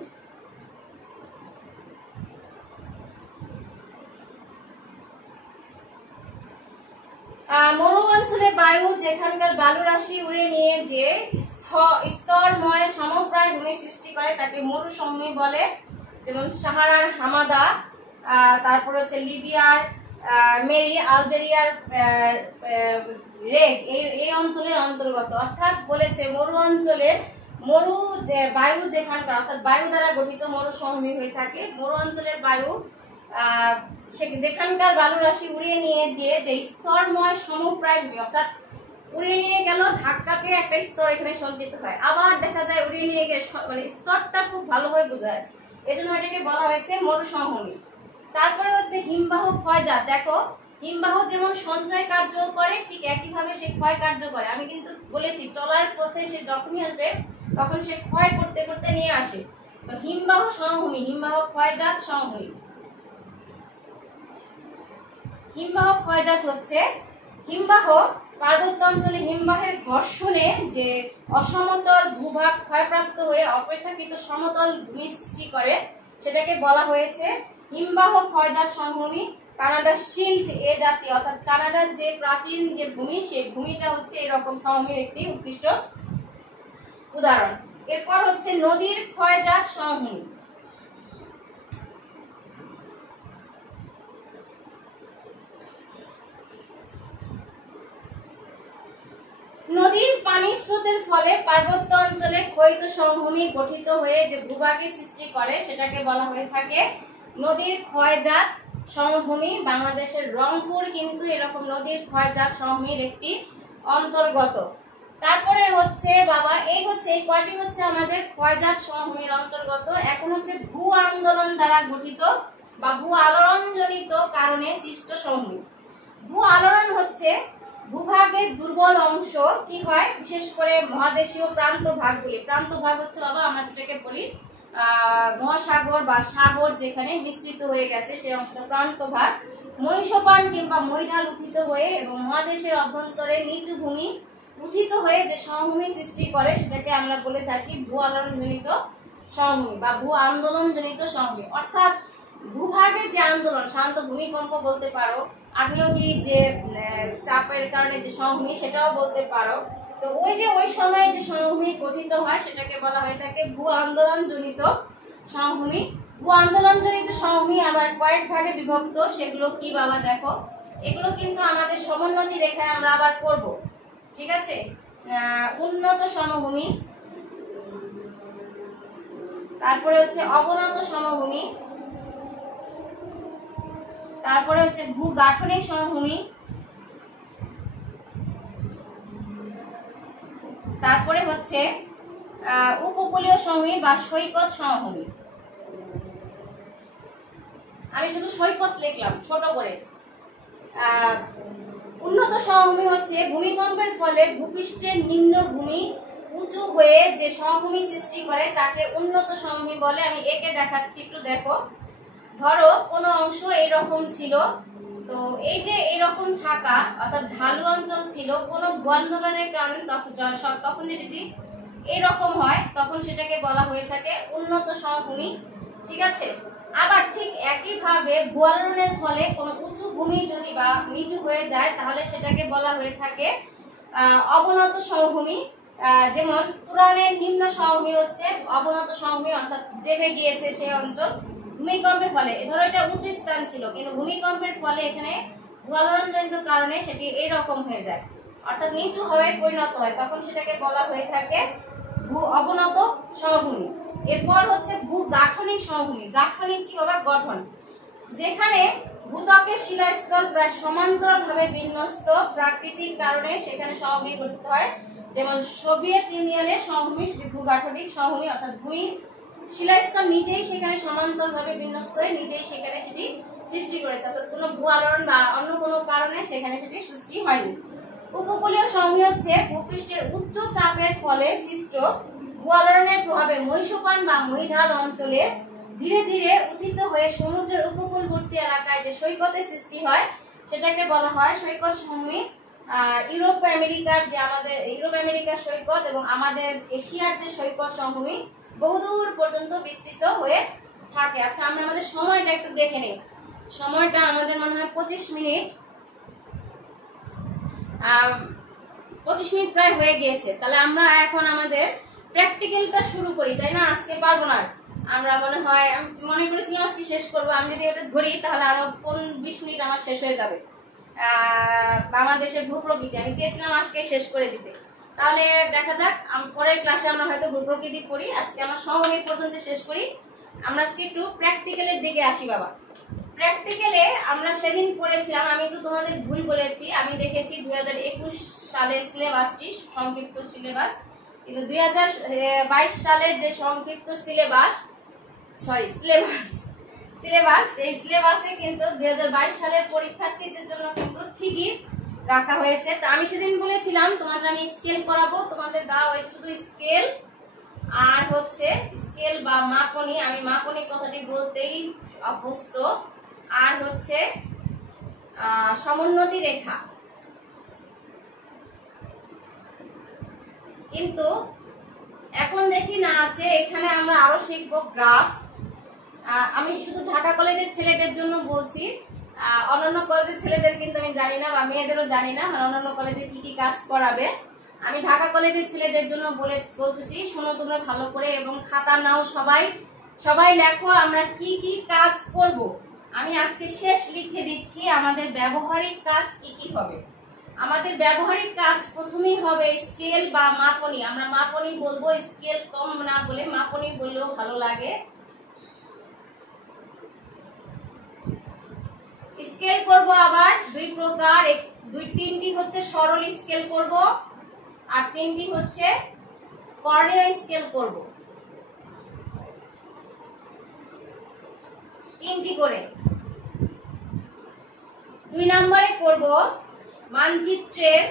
মরু অঞ্চলে বায়ু যেখানকার বালুরাশি উড়ে নিয়ে যে স্তরময় সমপ্রায় ভূমি সৃষ্টি করে, তাকে মরু সমভূমি বলে। যেমন সাহারার হামাদা, তারপর হচ্ছে লিবিয়ার মেরি, আলজেরিয়ার রেগ এই অঞ্চলের অন্তর্গত। অর্থাৎ বলেছে মরু যে বায়ু যেখানকার অর্থাৎ বায়ু দ্বারা গঠিত মরু সমভূমি হয়ে থাকে। মরু অঞ্চলের বায়ু যেখানকার বালু রাশি উড়িয়ে নিয়ে দিয়ে যে স্তরময় সমপ্রায় ভূমি অর্থাৎ উড়িয়ে নিয়ে গেল, ধাক্কা পেয়ে একটা স্তর এখানে সঞ্চিত হয়, আবার দেখা যায় উড়িয়ে নিয়ে গিয়ে মানে স্তরটা খুব ভালোভাবে বোঝায়, এই জন্য এটাকে বলা হয়েছে মরু সমভূমি। তারপরে হচ্ছে হিমবাহ ক্ষয়জাত। দেখো হিমবাহ যেমন সঞ্চয় কার্য করে ঠিক একইভাবে সে ক্ষয় কার্য করে। আমি কিন্তু বলেছি চলার পথে সে যখনই আসবে তখন সে ক্ষয় করতে করতে নিয়ে আসে। তো হিমবাহ সমভূমি, হিমবাহ ক্ষয়জাত সমভূমি। হিমবাহ ক্ষয়জাত হচ্ছে হিমবাহ পার্বত্য অঞ্চলে হিমবাহের ঘর্ষণে যে অসমতল ভূভাগ ক্ষয়প্রাপ্ত হয়ে অপেক্ষাকৃত সমতল ভূমি সৃষ্টি করে সেটাকে বলা হয়েছে হিমবাহ ক্ষয়জাত সমভূমি। কানাডার শিল্ড এ জাতীয় অর্থাৎ কানাডার যে প্রাচীন যে ভূমি সেই ভূমিটা হচ্ছে এরকম সমভূমির একটি উৎকৃষ্ট উদাহরণ। এরপর হচ্ছে নদীর ক্ষয়জাত সমভূমি। নদীর পানি স্রোতের ফলে পার্বত্য অঞ্চলে ক্ষয়িত সমভূমি গঠিত হয়ে যে ভূভাগের সৃষ্টি করে সেটাকে বলা হয়ে থাকে নদীর ক্ষয়জাত সমভূমি। বাংলাদেশের রংপুর কিন্তু এরকম নদীর ক্ষয়জাত সমভূমির একটি অন্তর্গত। তারপরে হচ্ছে বাবা এই কয়টি হচ্ছে আমাদের ক্ষয়জাত সমভূমির অন্তর্গত। এখন হচ্ছে ভূ আন্দোলন দ্বারা গঠিত বা ভূ আলোড়নজনিত কারণে সৃষ্ট সমভূমি। ভূ আলোড়ন হচ্ছে ভূভাগের দুর্বল অংশ কি হয়, বিশেষ করে মহাদেশীয় প্রান্ত ভাগগুলি। প্রান্ত ভাগ হচ্ছে বাবা আমরা যেটাকে বলি মহাসাগর বা সাগর যেখানে মিশ্রিত হয়ে গেছে সেই অংশটা প্রান্ত ভাগ। মহিষপান কিংবা মহিঢাল উত্থিত হয়ে এবং মহাদেশের অভ্যন্তরে নিচু ভূমি উত্থিত হয়ে যে সমভূমি সৃষ্টি করে সেটাকে আমরা বলে থাকি ভূ আলোড়নজনিত সমভূমি বা ভূ আন্দোলনজনিত সমভূমি। অর্থাৎ ভূভাগের যে আন্দোলন, সাধারণত ভূমিকম্প বলতে পারো, আগ্নেয়গিরির যে চাপের কারণে যে সমভূমি সেটাও বলতে পারো। তো ওই সময়ে যে সমভূমি গঠিত হয় সেটাকে বলা হয়ে থাকে ভূ আন্দোলনজনিত সমভূমি। ভূ আন্দোলনজনিত সমভূমি আবার কয়েক ভাগে বিভক্ত। সেগুলো কি বাবা দেখো, এগুলো কিন্তু আমাদের সমোন্নতি রেখায় আমরা আবার করব, ঠিক আছে। উন্নত সমভূমি, তারপরে হচ্ছে অবনত সমভূমি, তারপরে হচ্ছে ভূগাঠনিক সমভূমি, তারপরে হচ্ছে উপকূলীয় সমভূমি বা সৈকত সমভূমি। আমি শুধু সৈকত লিখলাম ছোট করে। উন্নত সমভূমি হচ্ছে ভূমিকম্পের ফলে ভূপৃষ্ঠের নিম্ন ভূমি উঁচু হয়ে যে সমভূমি সৃষ্টি করে তাকে উন্নত সমভূমি বলে। আমি একে দেখাচ্ছি, একটু দেখো। ধরো কোনো অংশ এরকম ছিল, তো এই যে এরকম থাকা অর্থাৎ ঢালু অঞ্চল ছিল, কোনো আন্দোলনের কারণে তখন যেটি এরকম হয় তখন সেটাকে বলা হয়ে থাকে উন্নত সমভূমি, ঠিক আছে। আবার ঠিক একইভাবে ভূয়ালোড়নের ফলে কোনো উঁচু ভূমি যদি বা নিচু হয়ে যায় তাহলে সেটাকে বলা হয়ে থাকে অবনত সমভূমি। যেমন তুরানের নিম্ন সমভূমি হচ্ছে অবনত সমভূমি, অর্থাৎ জেমে গিয়েছে সেই অঞ্চল ভূমিকম্পের ফলে। ধরো এটা উঁচু স্থান ছিল কিন্তু ভূমিকম্পের ফলে এখানে ভূয়ালোড়নজনিত কারণে সেটি এরকম হয়ে যায় অর্থাৎ নিচু হওয়ায় পরিণত হয়, তখন সেটাকে বলা হয়ে থাকে ভূ অবনত সমভূমি। এরপর হচ্ছে ভূগাঠনিক সমভূমি। গাঠনিক কি বাবা, গঠন। যেখানে ভূত্বকের শিলাস্তর প্রায় সমান্তরালভাবে বিন্যস্ত প্রাকৃতিক কারণে সেখানে সমভূমি গঠিত হয়। যেমন সোভিয়েত ইউনিয়নের সমভূমি সেটি ভূগাঠনিক সমভূমি, অর্থাৎ ভূমি শিলাস্তর নিজেই সেখানে সমান্তরালভাবে বিন্যস্ত হয়ে নিজেই সেখানে সেটি সৃষ্টি করেছে, অর্থাৎ কোনো ভূ আলোড়ন বা অন্য কোনো কারণে সেখানে সেটি সৃষ্টি হয়নি। উপকূলীয় সমভূমি হচ্ছে ভূপৃষ্ঠের উচ্চ চাপের ফলে সৃষ্ট ভূ আলোড়নের প্রভাবে মহিষপান বা মহিঢাল অঞ্চলে ধীরে ধীরে উত্থিত হয়ে সমুদ্রের উপকূলবর্তী এলাকায় যে সৈকতের সৃষ্টি হয় সেটাকে বলা হয় সৈকত সমভূমি। ইউরোপ আমেরিকার যে আমাদের ইউরোপ আমেরিকার সৈকত এবং আমাদের এশিয়ার যে সৈকত সমভূমি বহুদূর পর্যন্ত বিস্তৃত হয়ে থাকে। আচ্ছা আমরা আমাদের সময়টা একটু দেখে নিই। সময়টা আমাদের মনে হয় 25 মিনিট, 25 মিনিট প্রায় হয়ে গিয়েছে। তাহলে আমরা এখন আমাদের প্র্যাকটিক্যালটা শুরু করি, তাই না? আজকে পারবো না আমরা, মনে হয় আমি মনে করেছিলাম আজকে শেষ করবো। আমি যদি এটা ধরি তাহলে আরো 20 মিনিট আমার শেষ হয়ে যাবে। বাংলাদেশের ভূপ্রকৃতি আমি চেয়েছিলাম আজকে শেষ করে দিতে, তাহলে দেখা যাক, পরের ক্লাসে আমরা হয়তো ভূপ্রকৃতি পড়ি। আজকে আমরা সহমী পর্যন্ত শেষ করি। আমরা আজকে একটু প্র্যাকটিক্যালের দিকে আসি বাবা। প্র্যাকটিক্যালে আমরা সেদিন পড়েছিলাম, আমি একটু তোমাদের ভুল বলেছি, আমি দেখেছি 2021 সালের সিলেবাসটি সংক্ষিপ্ত সিলেবাস, কিন্তু 2022 সালের যে সংক্ষিপ্ত সিলেবাস এই সিলেবাসে কিন্তু 2022 সালের পরীক্ষার্থীদের জন্য কিন্তু ঠিকই রাখা হয়েছে। তো আমি সেদিন বলেছিলাম তোমাদের আমি স্কেল করাবো, তোমাদের দেওয়া হয়েছে শুধু স্কেল আর হচ্ছে স্কেল বা মাপনি, আমি মাপনি কথাটি বলতেই অভ্যস্ত, আর হচ্ছে সমোন্নতি রেখা। কিন্তু এখন দেখি না আছে এখানে আমরা আরো শিখবো গ্রাফ। আমি শুধু ঢাকা কলেজের ছেলেদের জন্য বলছি, অন্যান্য কলেজের ছেলেদের কিন্তু আমি জানি না বা মেয়েদেরও জানি না অন্যান্য কলেজে কি কি কাজ করাবে। আমি ঢাকা কলেজের ছেলেদের জন্য বলতেছি, শোনো তোমরা ভালো করে এবং খাতা নাও, সবাই লেখো আমরা কি কি কাজ করব। আমি আজকে শেষ লিখে দিচ্ছি আমাদের ব্যবহারিক কাজ কি কি হবে। আমাদের ব্যবহারিক কাজ প্রথমেই হবে স্কেল বা মাপনি। আমরা মাপনি বলবো, স্কেল কম না বলে মাপনি বললেও ভালো লাগে। স্কেল করব আবার দুই প্রকার, তিনটি হচ্ছে সরল স্কেল করব আর তিনটি হচ্ছে কর্ণীয় স্কেল করব, তিনটি করে। 2 নম্বরে করব মানচিত্রের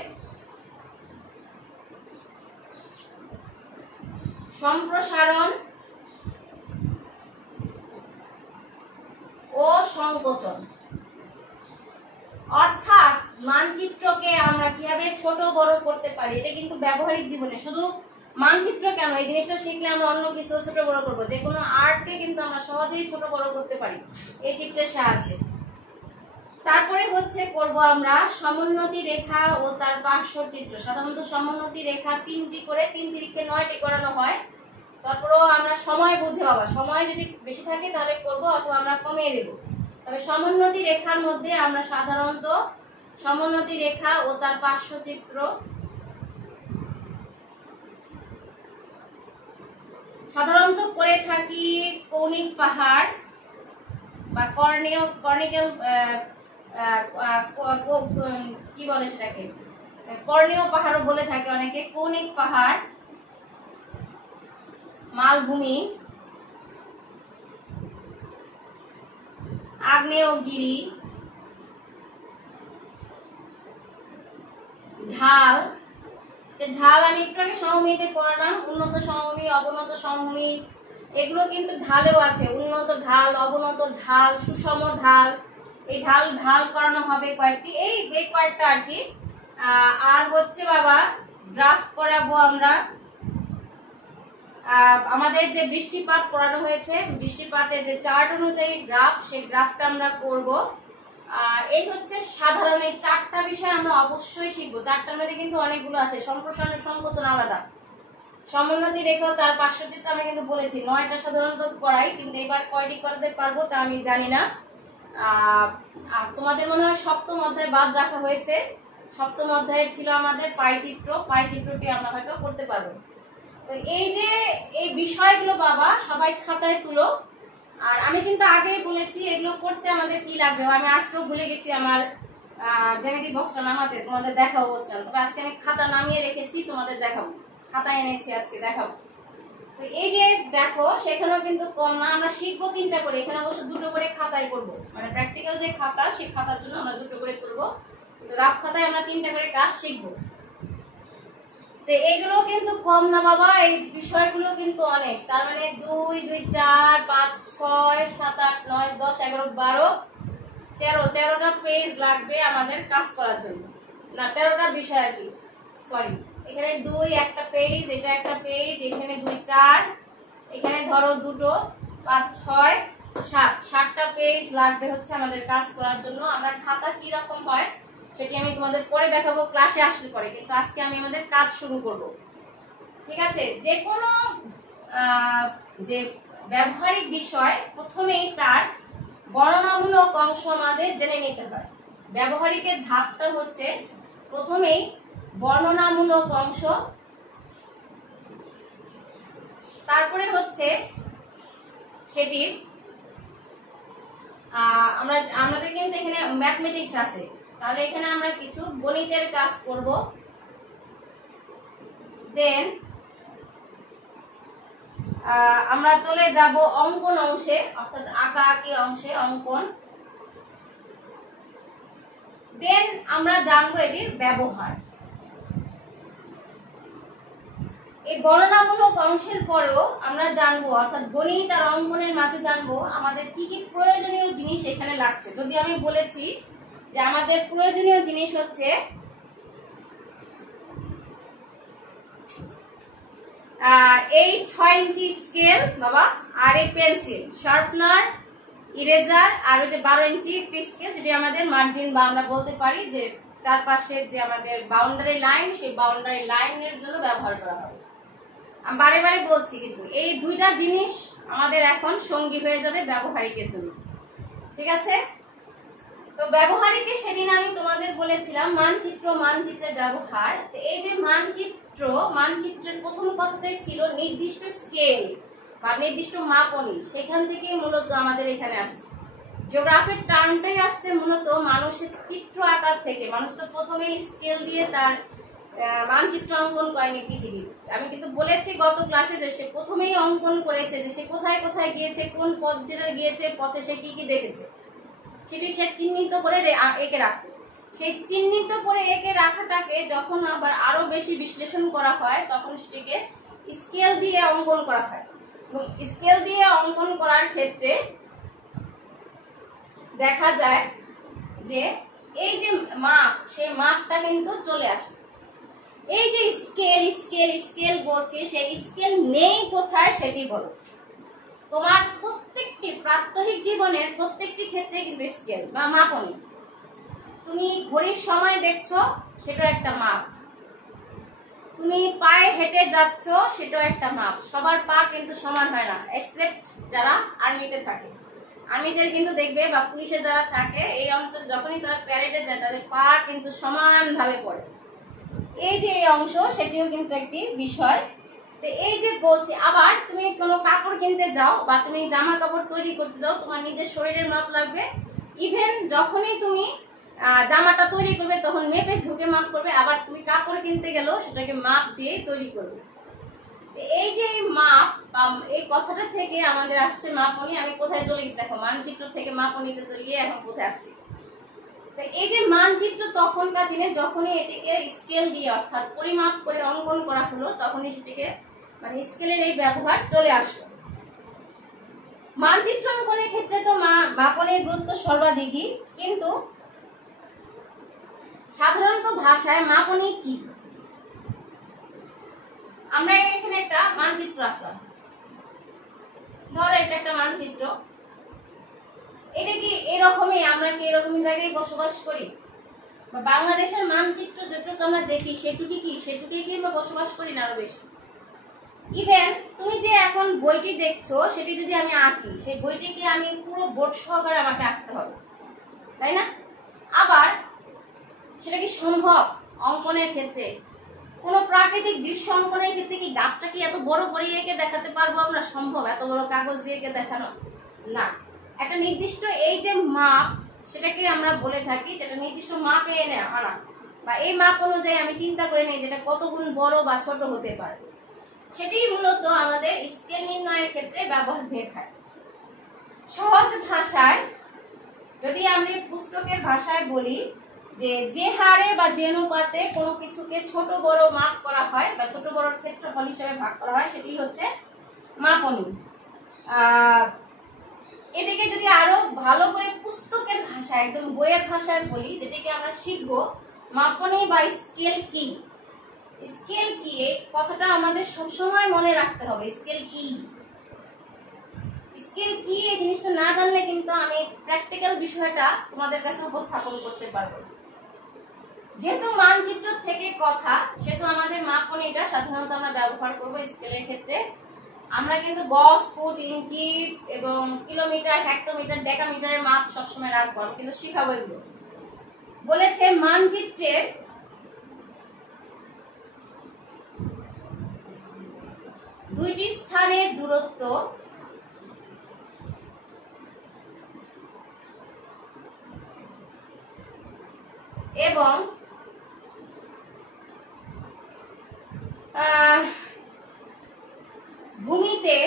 সম্প্রসারণ ও সংকোচন। অর্থাৎ মানচিত্রকে আমরা কিভাবে ছোট বড় করতে পারি, এটা কিন্তু ব্যবহারিক জীবনে শুধু মানচিত্র কেন, এই জিনিসটা শিখলে আমরা অন্য কিছু ছোট বড় করব। যে কোনো আর্টকে কিন্তু আমরা সহজেই ছোট বড় করতে পারি এই চিত্রের সাহায্যে। তারপরে হচ্ছে করব আমরা সমোন্নতি রেখা ও তার পার্শ্বচিত্র। সাধারণত সমোন্নতি রেখা 3টি করে, 3 তিরিকে 9টি করানো হয়। তারপরেও আমরা সময় বুঝে বাবা, সময় যদি বেশি থাকে তাহলে করব, অথবা আমরা কমিয়ে দেব। তবে সমোন্নতি রেখার মধ্যে আমরা সাধারণত সমোন্নতি রেখা ও তার পার্শ্বচিত্র সাধারণত করে থাকি কৌণিক পাহাড় বা কর্নিক্যাল কি বলে সেটাকে, কর্ণীয় পাহাড়ও বলে থাকে অনেকে, কৌণিক পাহাড়, মালভূমি, আগ্নেয়গিরি, ঢাল। ঢাল আমি একটু আগে সমভূমিতে পড়ালাম, উন্নত সমভূমি, অবনত সমভূমি, এগুলো কিন্তু ঢালেও আছে, উন্নত ঢাল, অবনত ঢাল, সুষম ঢাল। এই ঢাল করানো হবে কয়েকটি, এই কয়েকটা আর কি। আর হচ্ছে বাবা গ্রাফ করাবো আমরা। আমাদের যে বৃষ্টিপাত পড়ানো হয়েছে, বৃষ্টিপাতের যে চার্ট অনুযায়ী গ্রাফ, সেই গ্রাফটা আমরা করব। এই হচ্ছে সাধারণ এই 4টা বিষয় আমরা অবশ্যই শিখবো। 4টার মধ্যে কিন্তু অনেকগুলো আছে, সম্প্রসারণ সংকোচন আলাদা, সমোন্নতি রেখা তার পার্শ্বচিত্র আমি কিন্তু বলেছি 9টা সাধারণত করাই, কিন্তু এবার কয়টি করতে পারবো তা আমি জানি না। আর তোমাদের মনে হয় 7ম অধ্যায় বাদ রাখা হয়েছে। 7ম অধ্যায়ে ছিল আমাদের পাইচিত্রটি আমরা হয়তো করতে পারবো। তো এই যে এই বিষয়গুলো বাবা সবাই খাতায় তুলো। আর আমি কিন্তু আগেই বলেছি এগুলো করতে আমাদের কি লাগবে, আমি আজকেও ভুলে গেছি আমার জ্যামিতি বক্সটা নামাতে, তোমাদের দেখাবো বলছিলাম। তবে আজকে আমি খাতা নামিয়ে রেখেছি, তোমাদের দেখাবো, খাতা এনেছি আজকে দেখাবো। তো এই যে দেখো সেখানেও কিন্তু কম না, আমরা শিখবো 3টা করে, এখানে অবশ্য 2টো করে খাতায় করবো, মানে প্র্যাকটিক্যাল যে খাতা সেই খাতার জন্য আমরা 2টো করে করবো, কিন্তু রাফ খাতায় আমরা 3টা করে কাজ শিখবো। তো এগুলো কিন্তু কম না বাবা, এই বিষয়গুলো কিন্তু অনেক। তার মানে 2, 2, 4, 5, 6, 7, 8, 9, 10, 11, 12, 13টা পেজ লাগবে আমাদের কাজ করার জন্য। না 13টা বিষয় আর কি, সরি, এখানে 2 একটা পেজ, এটা একটা পেজ, এখানে 2, 4, এখানে ধরো 2টো, 5, 6, 7টা পেজ লাগবে হচ্ছে আমাদের কাজ করার জন্য। আমরা খাতা কি রকম হয় সেটি আমি তোমাদের পরে দেখাবো ক্লাসে আসলে পরে, কিন্তু আজকে আমি আমাদের কাজ শুরু করব। ঠিক আছে, যে কোনো যে ব্যবহারিক বিষয় প্রথমেই তার বর্ণনামূলক অংশ আমাদের জেনে নিতে হয়। ব্যবহারিকের ধাপটা হচ্ছে প্রথমেই বর্ণনামূলক অংশ, তারপরে হচ্ছে সেটির আমাদের কিন্তু এখানে ম্যাথমেটিক্স আছে, তাহলে এখানে আমরা কিছু গণিতের কাজ করব। দেন আমরা চলে যাব অঙ্কন অংশে, অর্থাৎ আঁকা আঁকি অংশে অঙ্কন। দেন আমরা জানবো এটির ব্যবহার। এই বর্ণনামূলক অংশের পরেও আমরা জানবো, অর্থাৎ গণিত আর অঙ্কনের মাঝে জানবো আমাদের কি কি প্রয়োজনীয় জিনিস এখানে লাগছে। যদি আমি বলেছি যে আমাদের প্রয়োজনীয় জিনিস হচ্ছে এই 6 ইঞ্চি স্কেল বাবা, আর এই পেন্সিল, শার্পনার, ইরেজার, আর ওই যে 12 ইঞ্চি স্কেল, যেটি আমাদের মার্জিন বা আমরা বলতে পারি যে চারপাশের যে আমাদের বাউন্ডারি লাইন, সেই বাউন্ডারি লাইনের জন্য ব্যবহার করা হবে। আমি বারে বারে বলছি, কিন্তু এই দুইটা জিনিস আমাদের এখন সঙ্গী হয়ে যাবে ব্যবহারিকের জন্য, ঠিক আছে? তো ব্যবহারিকে সেদিন আমি তোমাদের বলেছিলাম মানচিত্র, মানচিত্রের ব্যবহার। এই যে মানচিত্রের প্রথম কথাটাই ছিল নির্দিষ্ট স্কেল বা নির্দিষ্ট মাপনী, সেখান থেকে মূলত আমাদের এখানে আসছে। জিওগ্রাফির টার্মটাই আসছে মূলত মানুষের চিত্র আকার থেকে। মানুষ তো প্রথমেই স্কেল দিয়ে তার মানচিত্র অঙ্কন করেনি পৃথিবীর। আমি কিন্তু বলেছি গত ক্লাসে যে সে প্রথমেই অঙ্কন করেছে, যে সে কোথায় কোথায় গিয়েছে, কোন পথ ধরে গিয়েছে, পথে সে কি কি দেখেছে, সেটি সে চিহ্নিত করে এঁকে রাখতো। সেই চিহ্নিত করে এঁকে রাখাটাকে যখন আবার আরো বেশি বিশ্লেষণ করা হয়, তখন সেটিকে স্কেল দিয়ে অঙ্কন করা হয়। এবং স্কেল দিয়ে অঙ্কন করার ক্ষেত্রে দেখা যায় যে এই যে মাপ, সেই মাপটা কিন্তু চলে আসে। এই যে স্কেল স্কেল স্কেল বলছি, সেই স্কেল নেই কোথায় সেটি বলো। তোমার প্রত্যেকটি প্রাত্যহিক জীবনের প্রত্যেকটি ক্ষেত্রে কিন্তু স্কেল বা মাপনী। তুমি ঘড়ির সময় দেখছো, সেটা একটা মাপ। তুমি পায়ে হেঁটে যাচ্ছ, সেটাও একটা মাপ। সবার পা কিন্তু সমান হয় না, এক্সেপ্ট যারা আর্মিতে থাকে। আর্মিদের কিন্তু দেখবে বা পুলিশে যারা থাকে এই অঞ্চলে, যখনই তারা প্যারেডে যায়, তাদের পা কিন্তু সমান ভাবে পড়ে। এই যে এই অংশ, সেটিও কিন্তু একটি বিষয়। তো এই যে বলছি, আবার তুমি কোনো কাপড় কিনতে যাও বা তুমি জামা কাপড় তৈরি করতে যাও, তোমার নিজের শরীরের মাপ লাগবে। ইভেন যখনই তুমি জামাটা তৈরি করবে, তখন মেপে ঝুঁকে মাপ করবে। আবার তুমি কাপড় কিনতে গেলেও সেটাকে মাপ দিয়ে তৈরি করবে। এই যে মাপ, এই কথাটা থেকে আমাদের আসছে মাপনী। আমি কোথায় চলে গেছি দেখো, মানচিত্র থেকে মাপনীতে চলে গিয়ে এখন কোথায় আসছি। এই যে মানচিত্র তখনকার দিনে যখনই এটিকে স্কেল দিয়ে, অর্থাৎ পরিমাপ করে অঙ্কন করা হলো, তখনই সেটিকে মানে স্কেলের এই ব্যবহার চলে আসলো। মানচিত্র অঙ্কনের ক্ষেত্রে তো মাপনের গুরুত্ব সর্বাধিকই, কিন্তু সাধারণত ভাষায় মাপনী কি? আমরা এখানে একটা মানচিত্র রাখলাম, ধরো এটা একটা মানচিত্র। এটা কি এরকমই, আমরা কি এরকম জায়গায় বসবাস করি? বা বাংলাদেশের মানচিত্র যেটুকু আমরা দেখি, সেটুকুই কি আমরা বসবাস করি না আরো বেশি? ইভেন তুমি যে এখন বইটি দেখছো, সেটি যদি আমি আঁকি, সেই বইটিকে আমি পুরো বোর্ড সহকারে আমাকে আঁকতে হবে, তাই না? আবার সেটা কি সম্ভব অঙ্কনের ক্ষেত্রে? কোনো প্রাকৃতিক দৃশ্য অঙ্কনের ক্ষেত্রে কি গাছটা কি এত বড় করে এঁকে দেখাতে পারবো আমরা? সম্ভব এত বড় কাগজ দিয়ে এঁকে দেখানো? না। একটা নির্দিষ্ট এই যে মাপ, সেটাকে আমরা বলে থাকি যেটা নির্দিষ্ট মাপে এনে আনা, বা এই মাপ অনুযায়ী আমি চিন্তা করে নিই যেটা কত গুণ বড় বা ছোট হতে পারে। সেটি মূলত আমাদের স্কেল নির্ণয়ের ক্ষেত্রে ব্যবহার হয়ে থাকে। সহজ ভাষায় যদি আমি পুস্তকের ভাষায় বলি, যে হারে বা যে অনুপাতে কোনো কিছুকে ছোট বড় মাপ করা হয় বা ছোট বড় ক্ষেত্রফল হিসেবে ভাগ করা হয়, সেটি হচ্ছে মাপনী। এটাকে যদি আরো ভালো করে পুস্তকের ভাষায়, একদম বইয়ের ভাষায় বলি, যেটাকে আমরা শিখবো, মাপনী বা স্কেল কি। স্কেল কি, এই কথাটা আমাদের সবসময় মনে রাখতে হবে। স্কেল কি, স্কেল কি, এই জিনিসটা না জানলে কিন্তু আমি প্র্যাকটিক্যাল বিষয়টা তোমাদের কাছে উপস্থাপন করতে পারবো। যেহেতু মানচিত্র থেকে কথা, সেহেতু আমাদের মাপনীটা সাধারণত আমরা ব্যবহার করবো স্কেলের ক্ষেত্রে। আমরা কিন্তু গজ, ফুট, ইঞ্চি এবং কিলোমিটার, হেক্টোমিটার, ডেকামিটারের মাপ সবসময় রাখবো। আমি কিন্তু শিখাবো এগুলো। বলেছে মানচিত্রের দুইটি স্থানের দূরত্ব এবং ভূমিতে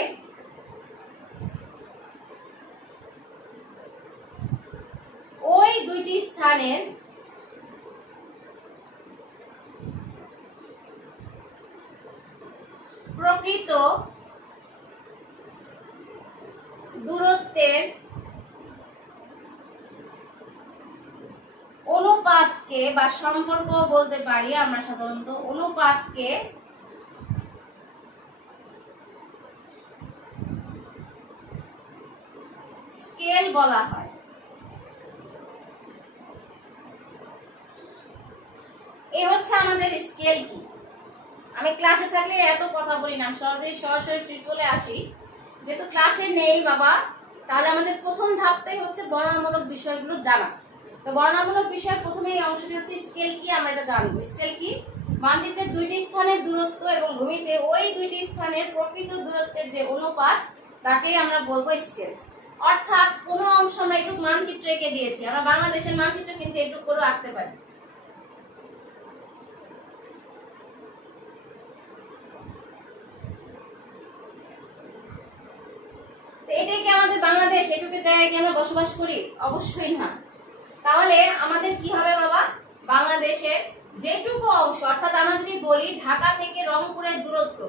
ওই দুইটি স্থানের প্রকৃত দূরত্বের অনুপাতকে বা সম্পর্ক বলতে পারি আমরা সাধারণত অনুপাতকে স্কেল বলা হয়। এই হচ্ছে আমাদের স্কেল কি। আমি ক্লাসে থাকলে এত কথা বলি না, সরাসরি চলে আসি। যেহেতু ক্লাসে নেই বাবা, তাহলে আমাদের প্রথম ধাপটাই হচ্ছে বর্ণনামূলক বিষয়গুলো জানা। তো বর্ণনামূলক বিষয়ের প্রথমে এই অংশটি হচ্ছে স্কেল কি, আমরা এটা জানবো। স্কেল কি? মানচিত্রের দুইটি স্থানের দূরত্ব এবং ভূমিতে ওই দুইটি স্থানের প্রকৃত দূরত্বের যে অনুপাত, তাকেই আমরা বলবো স্কেল। অর্থাৎ কোনো অংশ আমরা একটু মানচিত্র এঁকে দিয়েছি, আমরা বাংলাদেশের মানচিত্র কিন্তু একটু করে আঁকতে পারি। এটাই কি আমাদের বাংলাদেশ? এটুকু জায়গায় কি আমরা বসবাস করি? অবশ্যই না। তাহলে আমাদের কি হবে বাবা? বাংলাদেশের যেটুকু অংশ, অর্থাৎ আমরা যদি বলি ঢাকা থেকে রংপুরের দূরত্ব,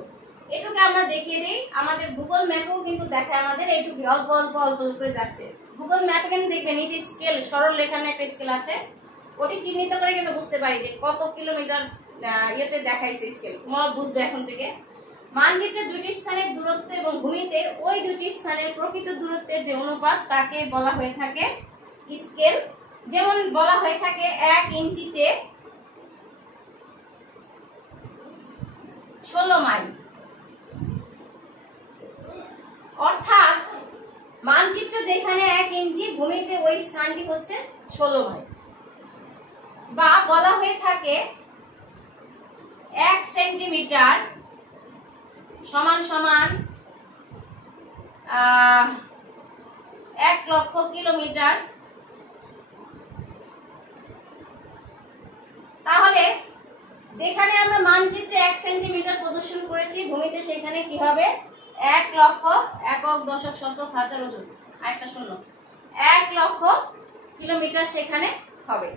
এটুকু আমরা দেখিয়ে দিই। আমাদের গুগল ম্যাপেও কিন্তু দেখায় আমাদের এইটুকু অল্প অল্প অল্প করে যাচ্ছে। গুগল ম্যাপে কিন্তু দেখবেন নিচে স্কেল, সরল রেখার একটা স্কেল আছে, ওটি চিহ্নিত করে কিন্তু বুঝতে পারি যে কত কিলোমিটার ইয়েতে দেখাইছে স্কেল। তোমরা বুঝবে এখন থেকে। মানচিত্রের দুটি স্থানের দূরত্ব এবং ভূমিতে ওই দুটি স্থানের প্রকৃত দূরত্বের যে অনুপাত, তাকে বলা হয়ে থাকে স্কেল। যেমন বলা হয়ে থাকে 1 ইঞ্চিতে 16 মাইল। অর্থাৎ মানচিত্র যেখানে 1 ইঞ্চি, ভূমিতে ওই স্থানটি হচ্ছে 16 মাইল। বা বলা হয়ে থাকে 1 সেন্টিমিটার সমান সমান 1 লক্ষ কিলোমিটার। তাহলে যেখানে আমরা মানচিত্রে 1 সেন্টিমিটার প্রদর্শন করেছি, ভূমিতে সেখানে কি হবে? 1 লক্ষ, একক, দশক, শতক, হাজার, ওজন আরেকটা শূন্য, 1 লক্ষ কিলোমিটার সেখানে হবে।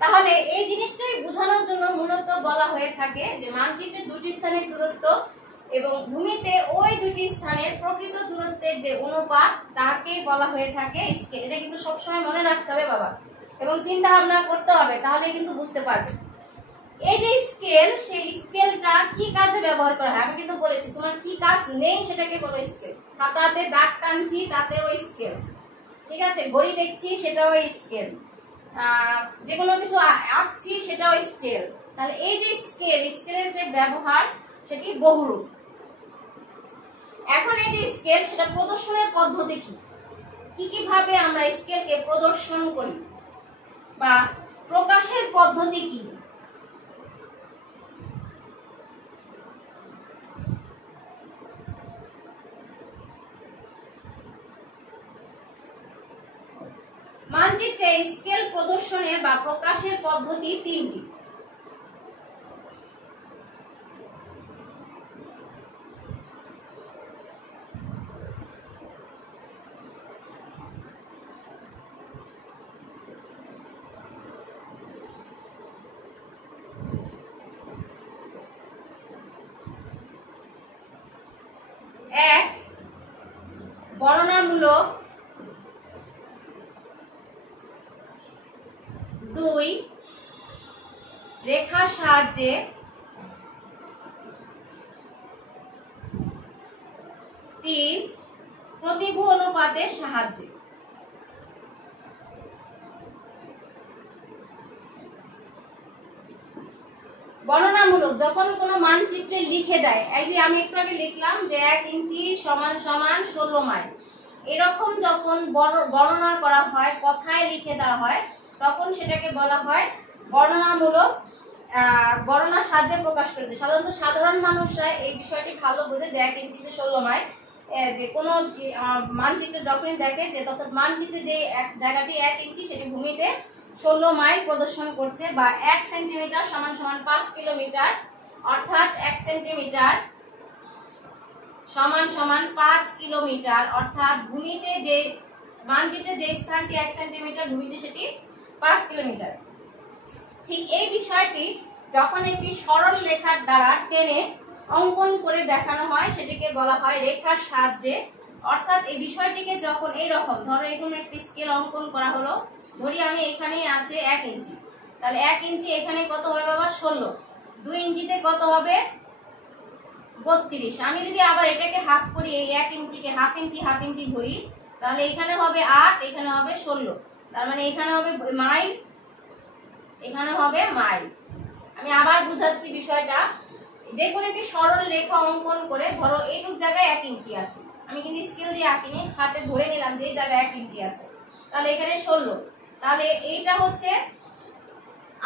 তাহলে এই জিনিসটাই বোঝানোর জন্য মূলত বলা হয়ে থাকে যে মানচিত্রের দুটি স্থানের দূরত্ব এবং ভূমিতে ওই দুটি স্থানের প্রকৃত দূরত্বের যে অনুপাত, তাকে বলা হয়ে থাকে স্কেল। এটা কিন্তু সবসময় মনে রাখতে হবে বাবা, এবং চিন্তা ভাবনা করতে হবে, তাহলে কিন্তু বুঝতে পারবে। এই যে স্কেল, সেই স্কেলটা কি কাজে ব্যবহার করা হয়? আমি কিন্তু বলেছি তোমার কি কাজ নেই সেটাকে বলো স্কেল। খাতাতে দাগ টানছি, তাতেও স্কেল। ঠিক আছে, ঘড়ি দেখছি, সেটাও স্কেল। যে কোনো কিছু আঁকছি, সেটাও স্কেল। তাহলে এই যে স্কেল, স্কেলের যে ব্যবহার সেটি বহুরূপ। এখন এই যে স্কেল, সেটা প্রদর্শনের পদ্ধতি কি, কিভাবে আমরা স্কেলকে প্রদর্শন করি বা প্রকাশের পদ্ধতি কি? মানচিত্রে স্কেল প্রদর্শনের বা প্রকাশের পদ্ধতি 3টি। এক, বর্ণনামূলক। 2, রেখার সাহায্যে। 3, প্রতিভু অনুপাতের সাহায্যে। বর্ণনামূলক যখন কোনো মানচিত্রে লিখে দেয়, এই যে আমি একটু আগে লিখলাম যে 1 ইঞ্চি সমান সমান 16 মাইল, এরকম যখন বর্ণনা করা হয়, কথায় লিখে দেওয়া হয়, তখন সেটাকে বলা হয় বর্ণনামূলক গণনার সাহায্যে প্রকাশ করেছে। সাধারণত সাধারণ মানুষরা এই বিষয়টি ভালো বোঝে যে 1 ইঞ্চিতে 16 মাইল। যে কোনো মানচিত্র যখনই দেখে যে অর্থাৎ মানচিত্রে যে এক জায়গাটি 1 ইঞ্চি সেটি ভূমিতে 16 মাইল প্রদর্শন করছে, বা 1 সেন্টিমিটার সমান সমান 5 কিলোমিটার, অর্থাৎ 1 সেন্টিমিটার সমান সমান 5 কিলোমিটার, অর্থাৎ ভূমিতে যে মানচিত্রে যে স্থানটি 1 সেন্টিমিটার ভূমিতে সেটি 5 কিলোমিটার। ঠিক এই বিষয়টি যখন একটি সরল রেখার দ্বারা টেনে অঙ্কন করে দেখানো হয় সেটিকে বলা হয় রেখার সাহায্যে। অর্থাৎ এই বিষয়টিকে যখন এইরকম ধরো এখানে একটি স্কেল অঙ্কন করা হলো, ধরি আমি এখানে আছে 1 ইঞ্চি, তাহলে 1 ইঞ্চি এখানে কত হবে বাবা 16, 2 ইঞ্চিতে কত হবে 32। আমি যদি আবার এটাকে হাফ করি, এই 1 ইঞ্চিকে হাফ ইঞ্চি ধরি, তাহলে এখানে হবে 8, এখানে হবে 16, তার মানে এখানে হবে মাইল, এখানে হবে মাইল। আমি আবার বুঝাচ্ছি বিষয়টা। যে কোনো একটি সরল রেখা অঙ্কন করে ধরো এইটুক জায়গায় 1 ইঞ্চি আছে, আমি কিন্তু স্কেল দিয়ে আঁকিনি, হাতে ধরে নিলাম যে এই জায়গায় 1 ইঞ্চি আছে, তাহলে এখানে 16, তাহলে এইটা হচ্ছে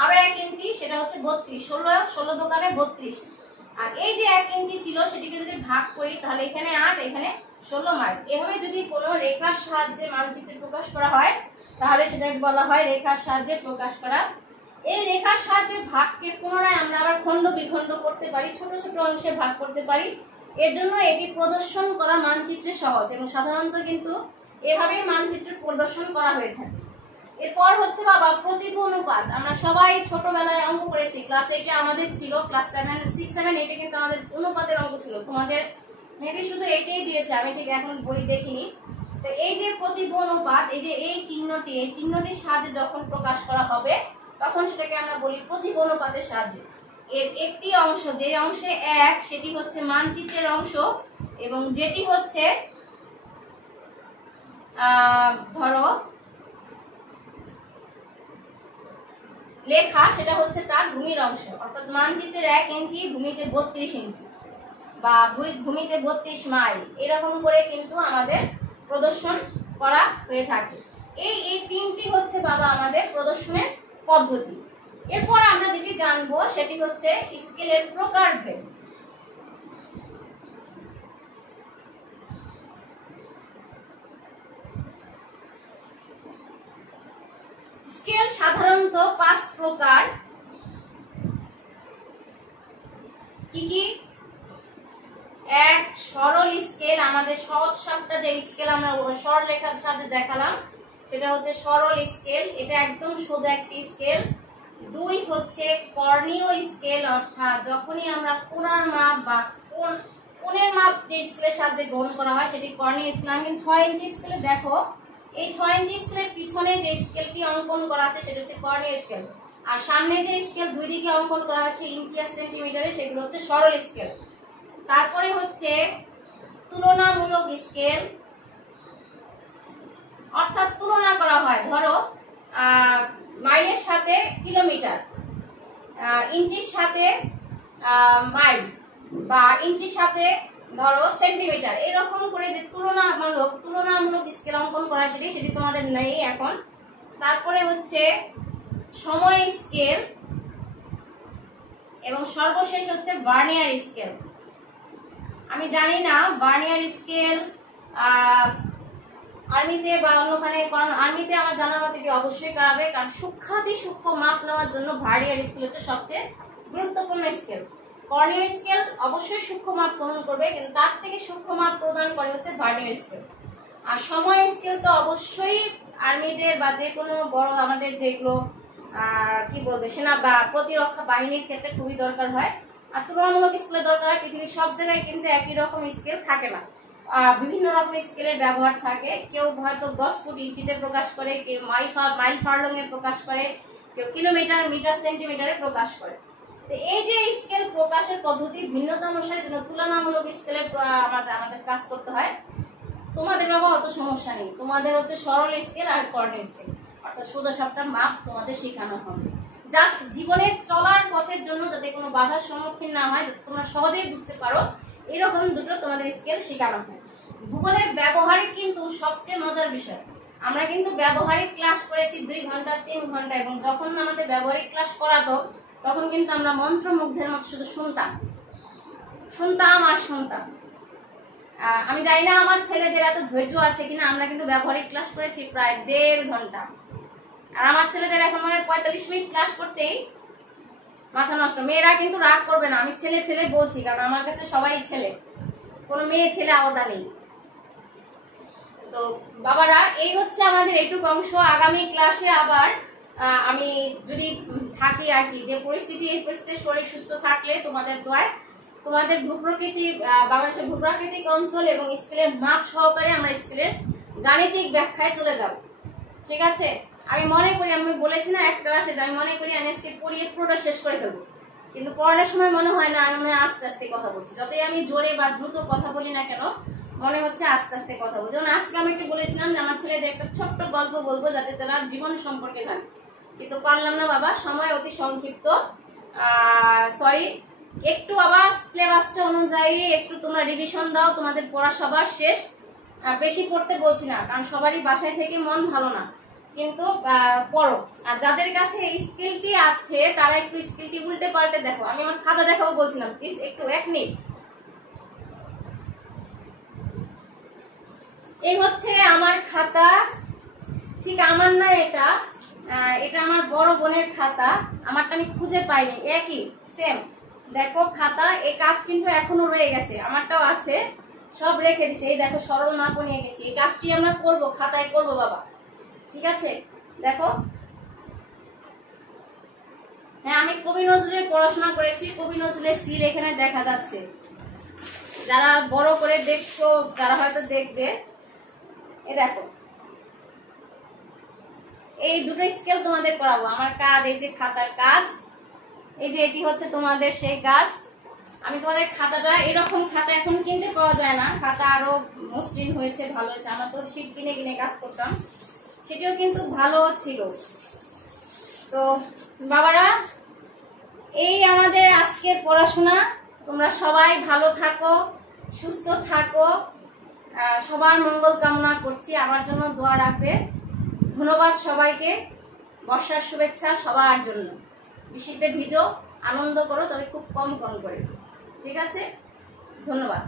আরো 1 ইঞ্চি, সেটা হচ্ছে 32, 16 দোকানে 32। আর এই যে 1 ইঞ্চি ছিল সেটিকে যদি ভাগ করি তাহলে এখানে 8, এখানে 16 মাইল। এভাবে যদি কোনো রেখার সাহায্যে মানচিত্রে প্রকাশ করা হয় তাহলে সেটাকে বলা হয় রেখার সাহায্যে প্রকাশ করা। এই রেখার সাহায্যে ভাগকে পুনরায় আমরা আবার খণ্ড বিখণ্ড করতে পারি, ছোট ছোট অংশে ভাগ করতে পারি। এর জন্য এটি প্রদর্শন করা মানচিত্রে সহজ, এবং সাধারণত কিন্তু এভাবেই মানচিত্র প্রদর্শন করা হয়ে থাকে। এরপর হচ্ছে বাবা প্রতিভ অনুপাত। আমরা সবাই ছোটবেলায় অঙ্ক করেছি, ক্লাস 8 আমাদের ছিল, ক্লাস 6, 7, 8 কিন্তু আমাদের অনুপাতের অঙ্ক ছিল। তোমাদের মেবি শুধু এটাই দিয়েছে, আমি ঠিক এখন বই দেখিনি। তো এই যে প্রতিভ অনুপাত, এই যে এই চিহ্নটির সাহায্যে যখন প্রকাশ করা হবে তখন সেটাকে আমরা বলি প্রতিভ অনুপাতের সাহায্যে। এর একটি অংশ, যে অংশে 1 সেটি হচ্ছে মানচিত্রের অংশ, এবং যেটি হচ্ছে ধরো লেখা সেটা হচ্ছে তার ভূমির অংশ। অর্থাৎ মানচিত্রের 1 ইঞ্চি ভূমিতে 32 ইঞ্চি, বা ভূমিতে 32 মাইল, এরকম করে কিন্তু আমাদের প্রদর্শন করা হয়ে থাকে। এই তিনটি হচ্ছে বাবা আমাদের প্রদর্শনের পদ্ধতি। এরপর আমরা যেটি জানবো সেটি হচ্ছে স্কেলের প্রকারভেদ। স্কেল সাধারণত 5 প্রকার। কি কি? 1 সরল স্কেল, আমাদের সহজ সাপটা যে স্কেল আমরা সরল রেখার সাহায্যে দেখালাম সেটা হচ্ছে সরল স্কেল, এটা একদম সোজা একটি স্কেল। 2 হচ্ছে কর্ণীয় স্কেল, অর্থাৎ যখনই আমরা কোণার মাপ বা কোণের মাপ যে স্কেলের সাহায্যে গ্রহণ করা হয় সেটি কর্ণীয় স্কেল। আমি 6 ইঞ্চি স্কেলে দেখো, এই 6 ইঞ্চি স্কেলের পিছনে যে স্কেলটি অঙ্কন করা আছে সেটা হচ্ছে কর্ণীয় স্কেল, আর সামনে যে স্কেল দুই দিকে অঙ্কন করা হয়েছে ইঞ্চি আর সেন্টিমিটারে সেগুলো হচ্ছে সরল স্কেল। তারপরে হচ্ছে তুলনামূলক স্কেল, অর্থাৎ তুলনা করা হয়, ধরো মাইলের সাথে কিলোমিটার, ইঞ্চির সাথে মাইল, বা ইঞ্চির সাথে ধরো সেন্টিমিটার, এরকম করে যে তুলনামূলক স্কেল অঙ্কন করা সেটি তোমাদের নেই এখন। তারপরে হচ্ছে সময় স্কেল, এবং সর্বশেষ হচ্ছে ভার্নিয়ার স্কেল। আমি জানি না ভার্নিয়ার স্কেল আর্মিতে বা অন্যখানে, কারণ আর্মিতে আমার জানার মতে অবশ্যই করাবে, কারণ সূক্ষ্মাতি সূক্ষ্ম মাপ নেওয়ার জন্য ভার্নিয়ার স্কেল হচ্ছে সবচেয়ে গুরুত্বপূর্ণ স্কেল। কর্ণীয় স্কেল অবশ্যই সূক্ষ্ম মাপ গ্রহণ করবে, কিন্তু তার থেকে সূক্ষ্ম মাপ প্রদান করে হচ্ছে ভার্নিয়ার স্কেল। আর সময় স্কেল তো অবশ্যই আর্মিদের বা যে কোনো বড় আমাদের যেগুলো কি বলবে সেনা বা প্রতিরক্ষা বাহিনীর ক্ষেত্রে খুবই দরকার হয়। আর তুলনামূলক স্কেলের দরকার হয়, পৃথিবীর সব জায়গায় কিন্তু একই রকম স্কেল থাকে না, বিভিন্ন রকম স্কেলের ব্যবহার থাকে। কেউ হয়তো 10 ফুট ইঞ্চিতে প্রকাশ করে, কেউ মাইল ফার্লং এ প্রকাশ করে, কেউ কিলোমিটার, মিটার, সেন্টিমিটারে প্রকাশ করে। তো এই যে স্কেল প্রকাশের পদ্ধতি ভিন্নতা অনুসারে তুলনামূলক স্কেলে আমাদের কাজ করতে হয়। তোমাদের বাবা অত সমস্যা নেই, তোমাদের হচ্ছে সরল স্কেল আর কর্ণীয় স্কেল, অর্থাৎ সোজা সাপটা মাপ তোমাদের শেখানো হবে। জাস্ট জীবনে চলার পথের জন্য যাতে কোনো বাধার সম্মুখীন না হয়, যাতে তোমরা সহজেই বুঝতে পারো, এরকম দুটো তোমাদের স্কেল শেখানো হয়। ভূগোলের ব্যবহারিক কিন্তু সবচেয়ে মজার বিষয়। আমরা কিন্তু ব্যবহারিক ক্লাস করেছি 2 ঘন্টা 3 ঘন্টা, এবং যখন আমাদের ব্যবহারিক ক্লাস করাতো তখন কিন্তু আমরা মন্ত্রমুগ্ধের মতো শুধু শুনতাম আর শুনতাম। আমি জানি না আমার ছেলেদের এত ধৈর্য আছে কিনা, আমরা কিন্তু ব্যবহারিক ক্লাস করেছি প্রায় 1.5 ঘন্টা, আর আমার ছেলেদের এখন মানে 45 মিনিট ক্লাস করতেই মাথা নষ্ট। মেয়েরা কিন্তু রাগ করবে না, আমি ছেলে ছেলে বলছি, কারণ আমার কাছে সবাই ছেলে, কোনো মেয়ে ছেলে আলাদা নেই। তো বাবারা, এই হচ্ছে আমাদের এইটুকু অংশ। আগামী ক্লাসে আবার আমি যদি থাকি আর কি, যে পরিস্থিতি, এই পরিস্থিতিতে শরীর সুস্থ থাকলে তোমাদের দোয়ায় তোমাদের ভূপ্রকৃতি, বাংলাদেশের ভূপ্রাকৃতিক অঞ্চল এবং স্কেলের মাপ সহকারে আমরা স্কেলের গাণিতিক ব্যাখ্যায় চলে যাব। ঠিক আছে? আমি মনে করি, আমি বলেছি না এক ক্লাসে, আমি মনে করি আমি আজকে পড়িয়ে পুরোটা শেষ করে ফেলবো, কিন্তু পড়ানোর সময় মনে হয় না, আমি মনে হয় আস্তে আস্তে কথা বলছি। যতই আমি জোরে বা দ্রুত কথা বলি না কেন, মনে হচ্ছে আস্তে আস্তে কথা বলছি। যেমন আজকে আমি একটু বলেছিলাম যে আমার ছেলেদের একটা ছোট্ট গল্প বলবো যাতে তারা জীবন সম্পর্কে জানে, কিন্তু পারলাম না বাবা, সময় অতি সংক্ষিপ্ত। সরি, একটু আবার সিলেবাসটা অনুযায়ী একটু তোমরা রিভিশন দাও, তোমাদের পড়া সবার শেষ। বেশি পড়তে বলছি না, কারণ সবারই বাসায় থেকে মন ভালো না, কিন্তু পড়ো। আর যাদের কাছে এই স্কিলটি আছে তারা একটু স্কিলটি উল্টে পাল্টে দেখো। আমি আমার খাতা দেখাবো বলছিলাম, প্লিজ একটু 1 মিনিট। এই হচ্ছে আমার খাতা, ঠিক আমার না, এটা আমার বড় বোনের খাতা। আমারটা আমি খুঁজে পাইনি, একই সেম। দেখো খাতা, এই কাজ কিন্তু এখনো রয়ে গেছে, আমারটাও আছে, সব রেখে দিছে। এই দেখো সরল মাপও নিয়ে গেছি, এই কাজটি আমরা করবো, খাতায় করবো বাবা। ঠিক আছে? দেখো, হ্যাঁ, আমি কবি নজরুলের পড়াশোনা করেছি, কবি নজরুলের সিল এখানে দেখা যাচ্ছে। যারা বড় করে দেখছো, তারা হয়তো দেখবে। এই দেখো, এই দুটো স্কেল তোমাদের করাবো। আমার কাজ, এই যে খাতার কাজ, এই যে এটি হচ্ছে তোমাদের সেই কাজ। আমি তোমাদের খাতাটা, এরকম খাতা এখন কিনতে পাওয়া যায় না, খাতা আরো মসৃণ হয়েছে, ভালো হয়েছে। আমরা তো শীট কিনে কিনে কাজ করতাম, সেটিও কিন্তু ভালো ছিল। তো বাবারা, এই আমাদের আজকের পড়াশোনা। তোমরা সবাই ভালো থাকো, সুস্থ থাকো, সবার মঙ্গল কামনা করছি। আমার জন্য দোয়া রাখবে। ধন্যবাদ সবাইকে। বর্ষার শুভেচ্ছা সবার জন্য। বৃষ্টিতে ভিজো, আনন্দ করো, তবে খুব কম কম করে। ঠিক আছে? ধন্যবাদ।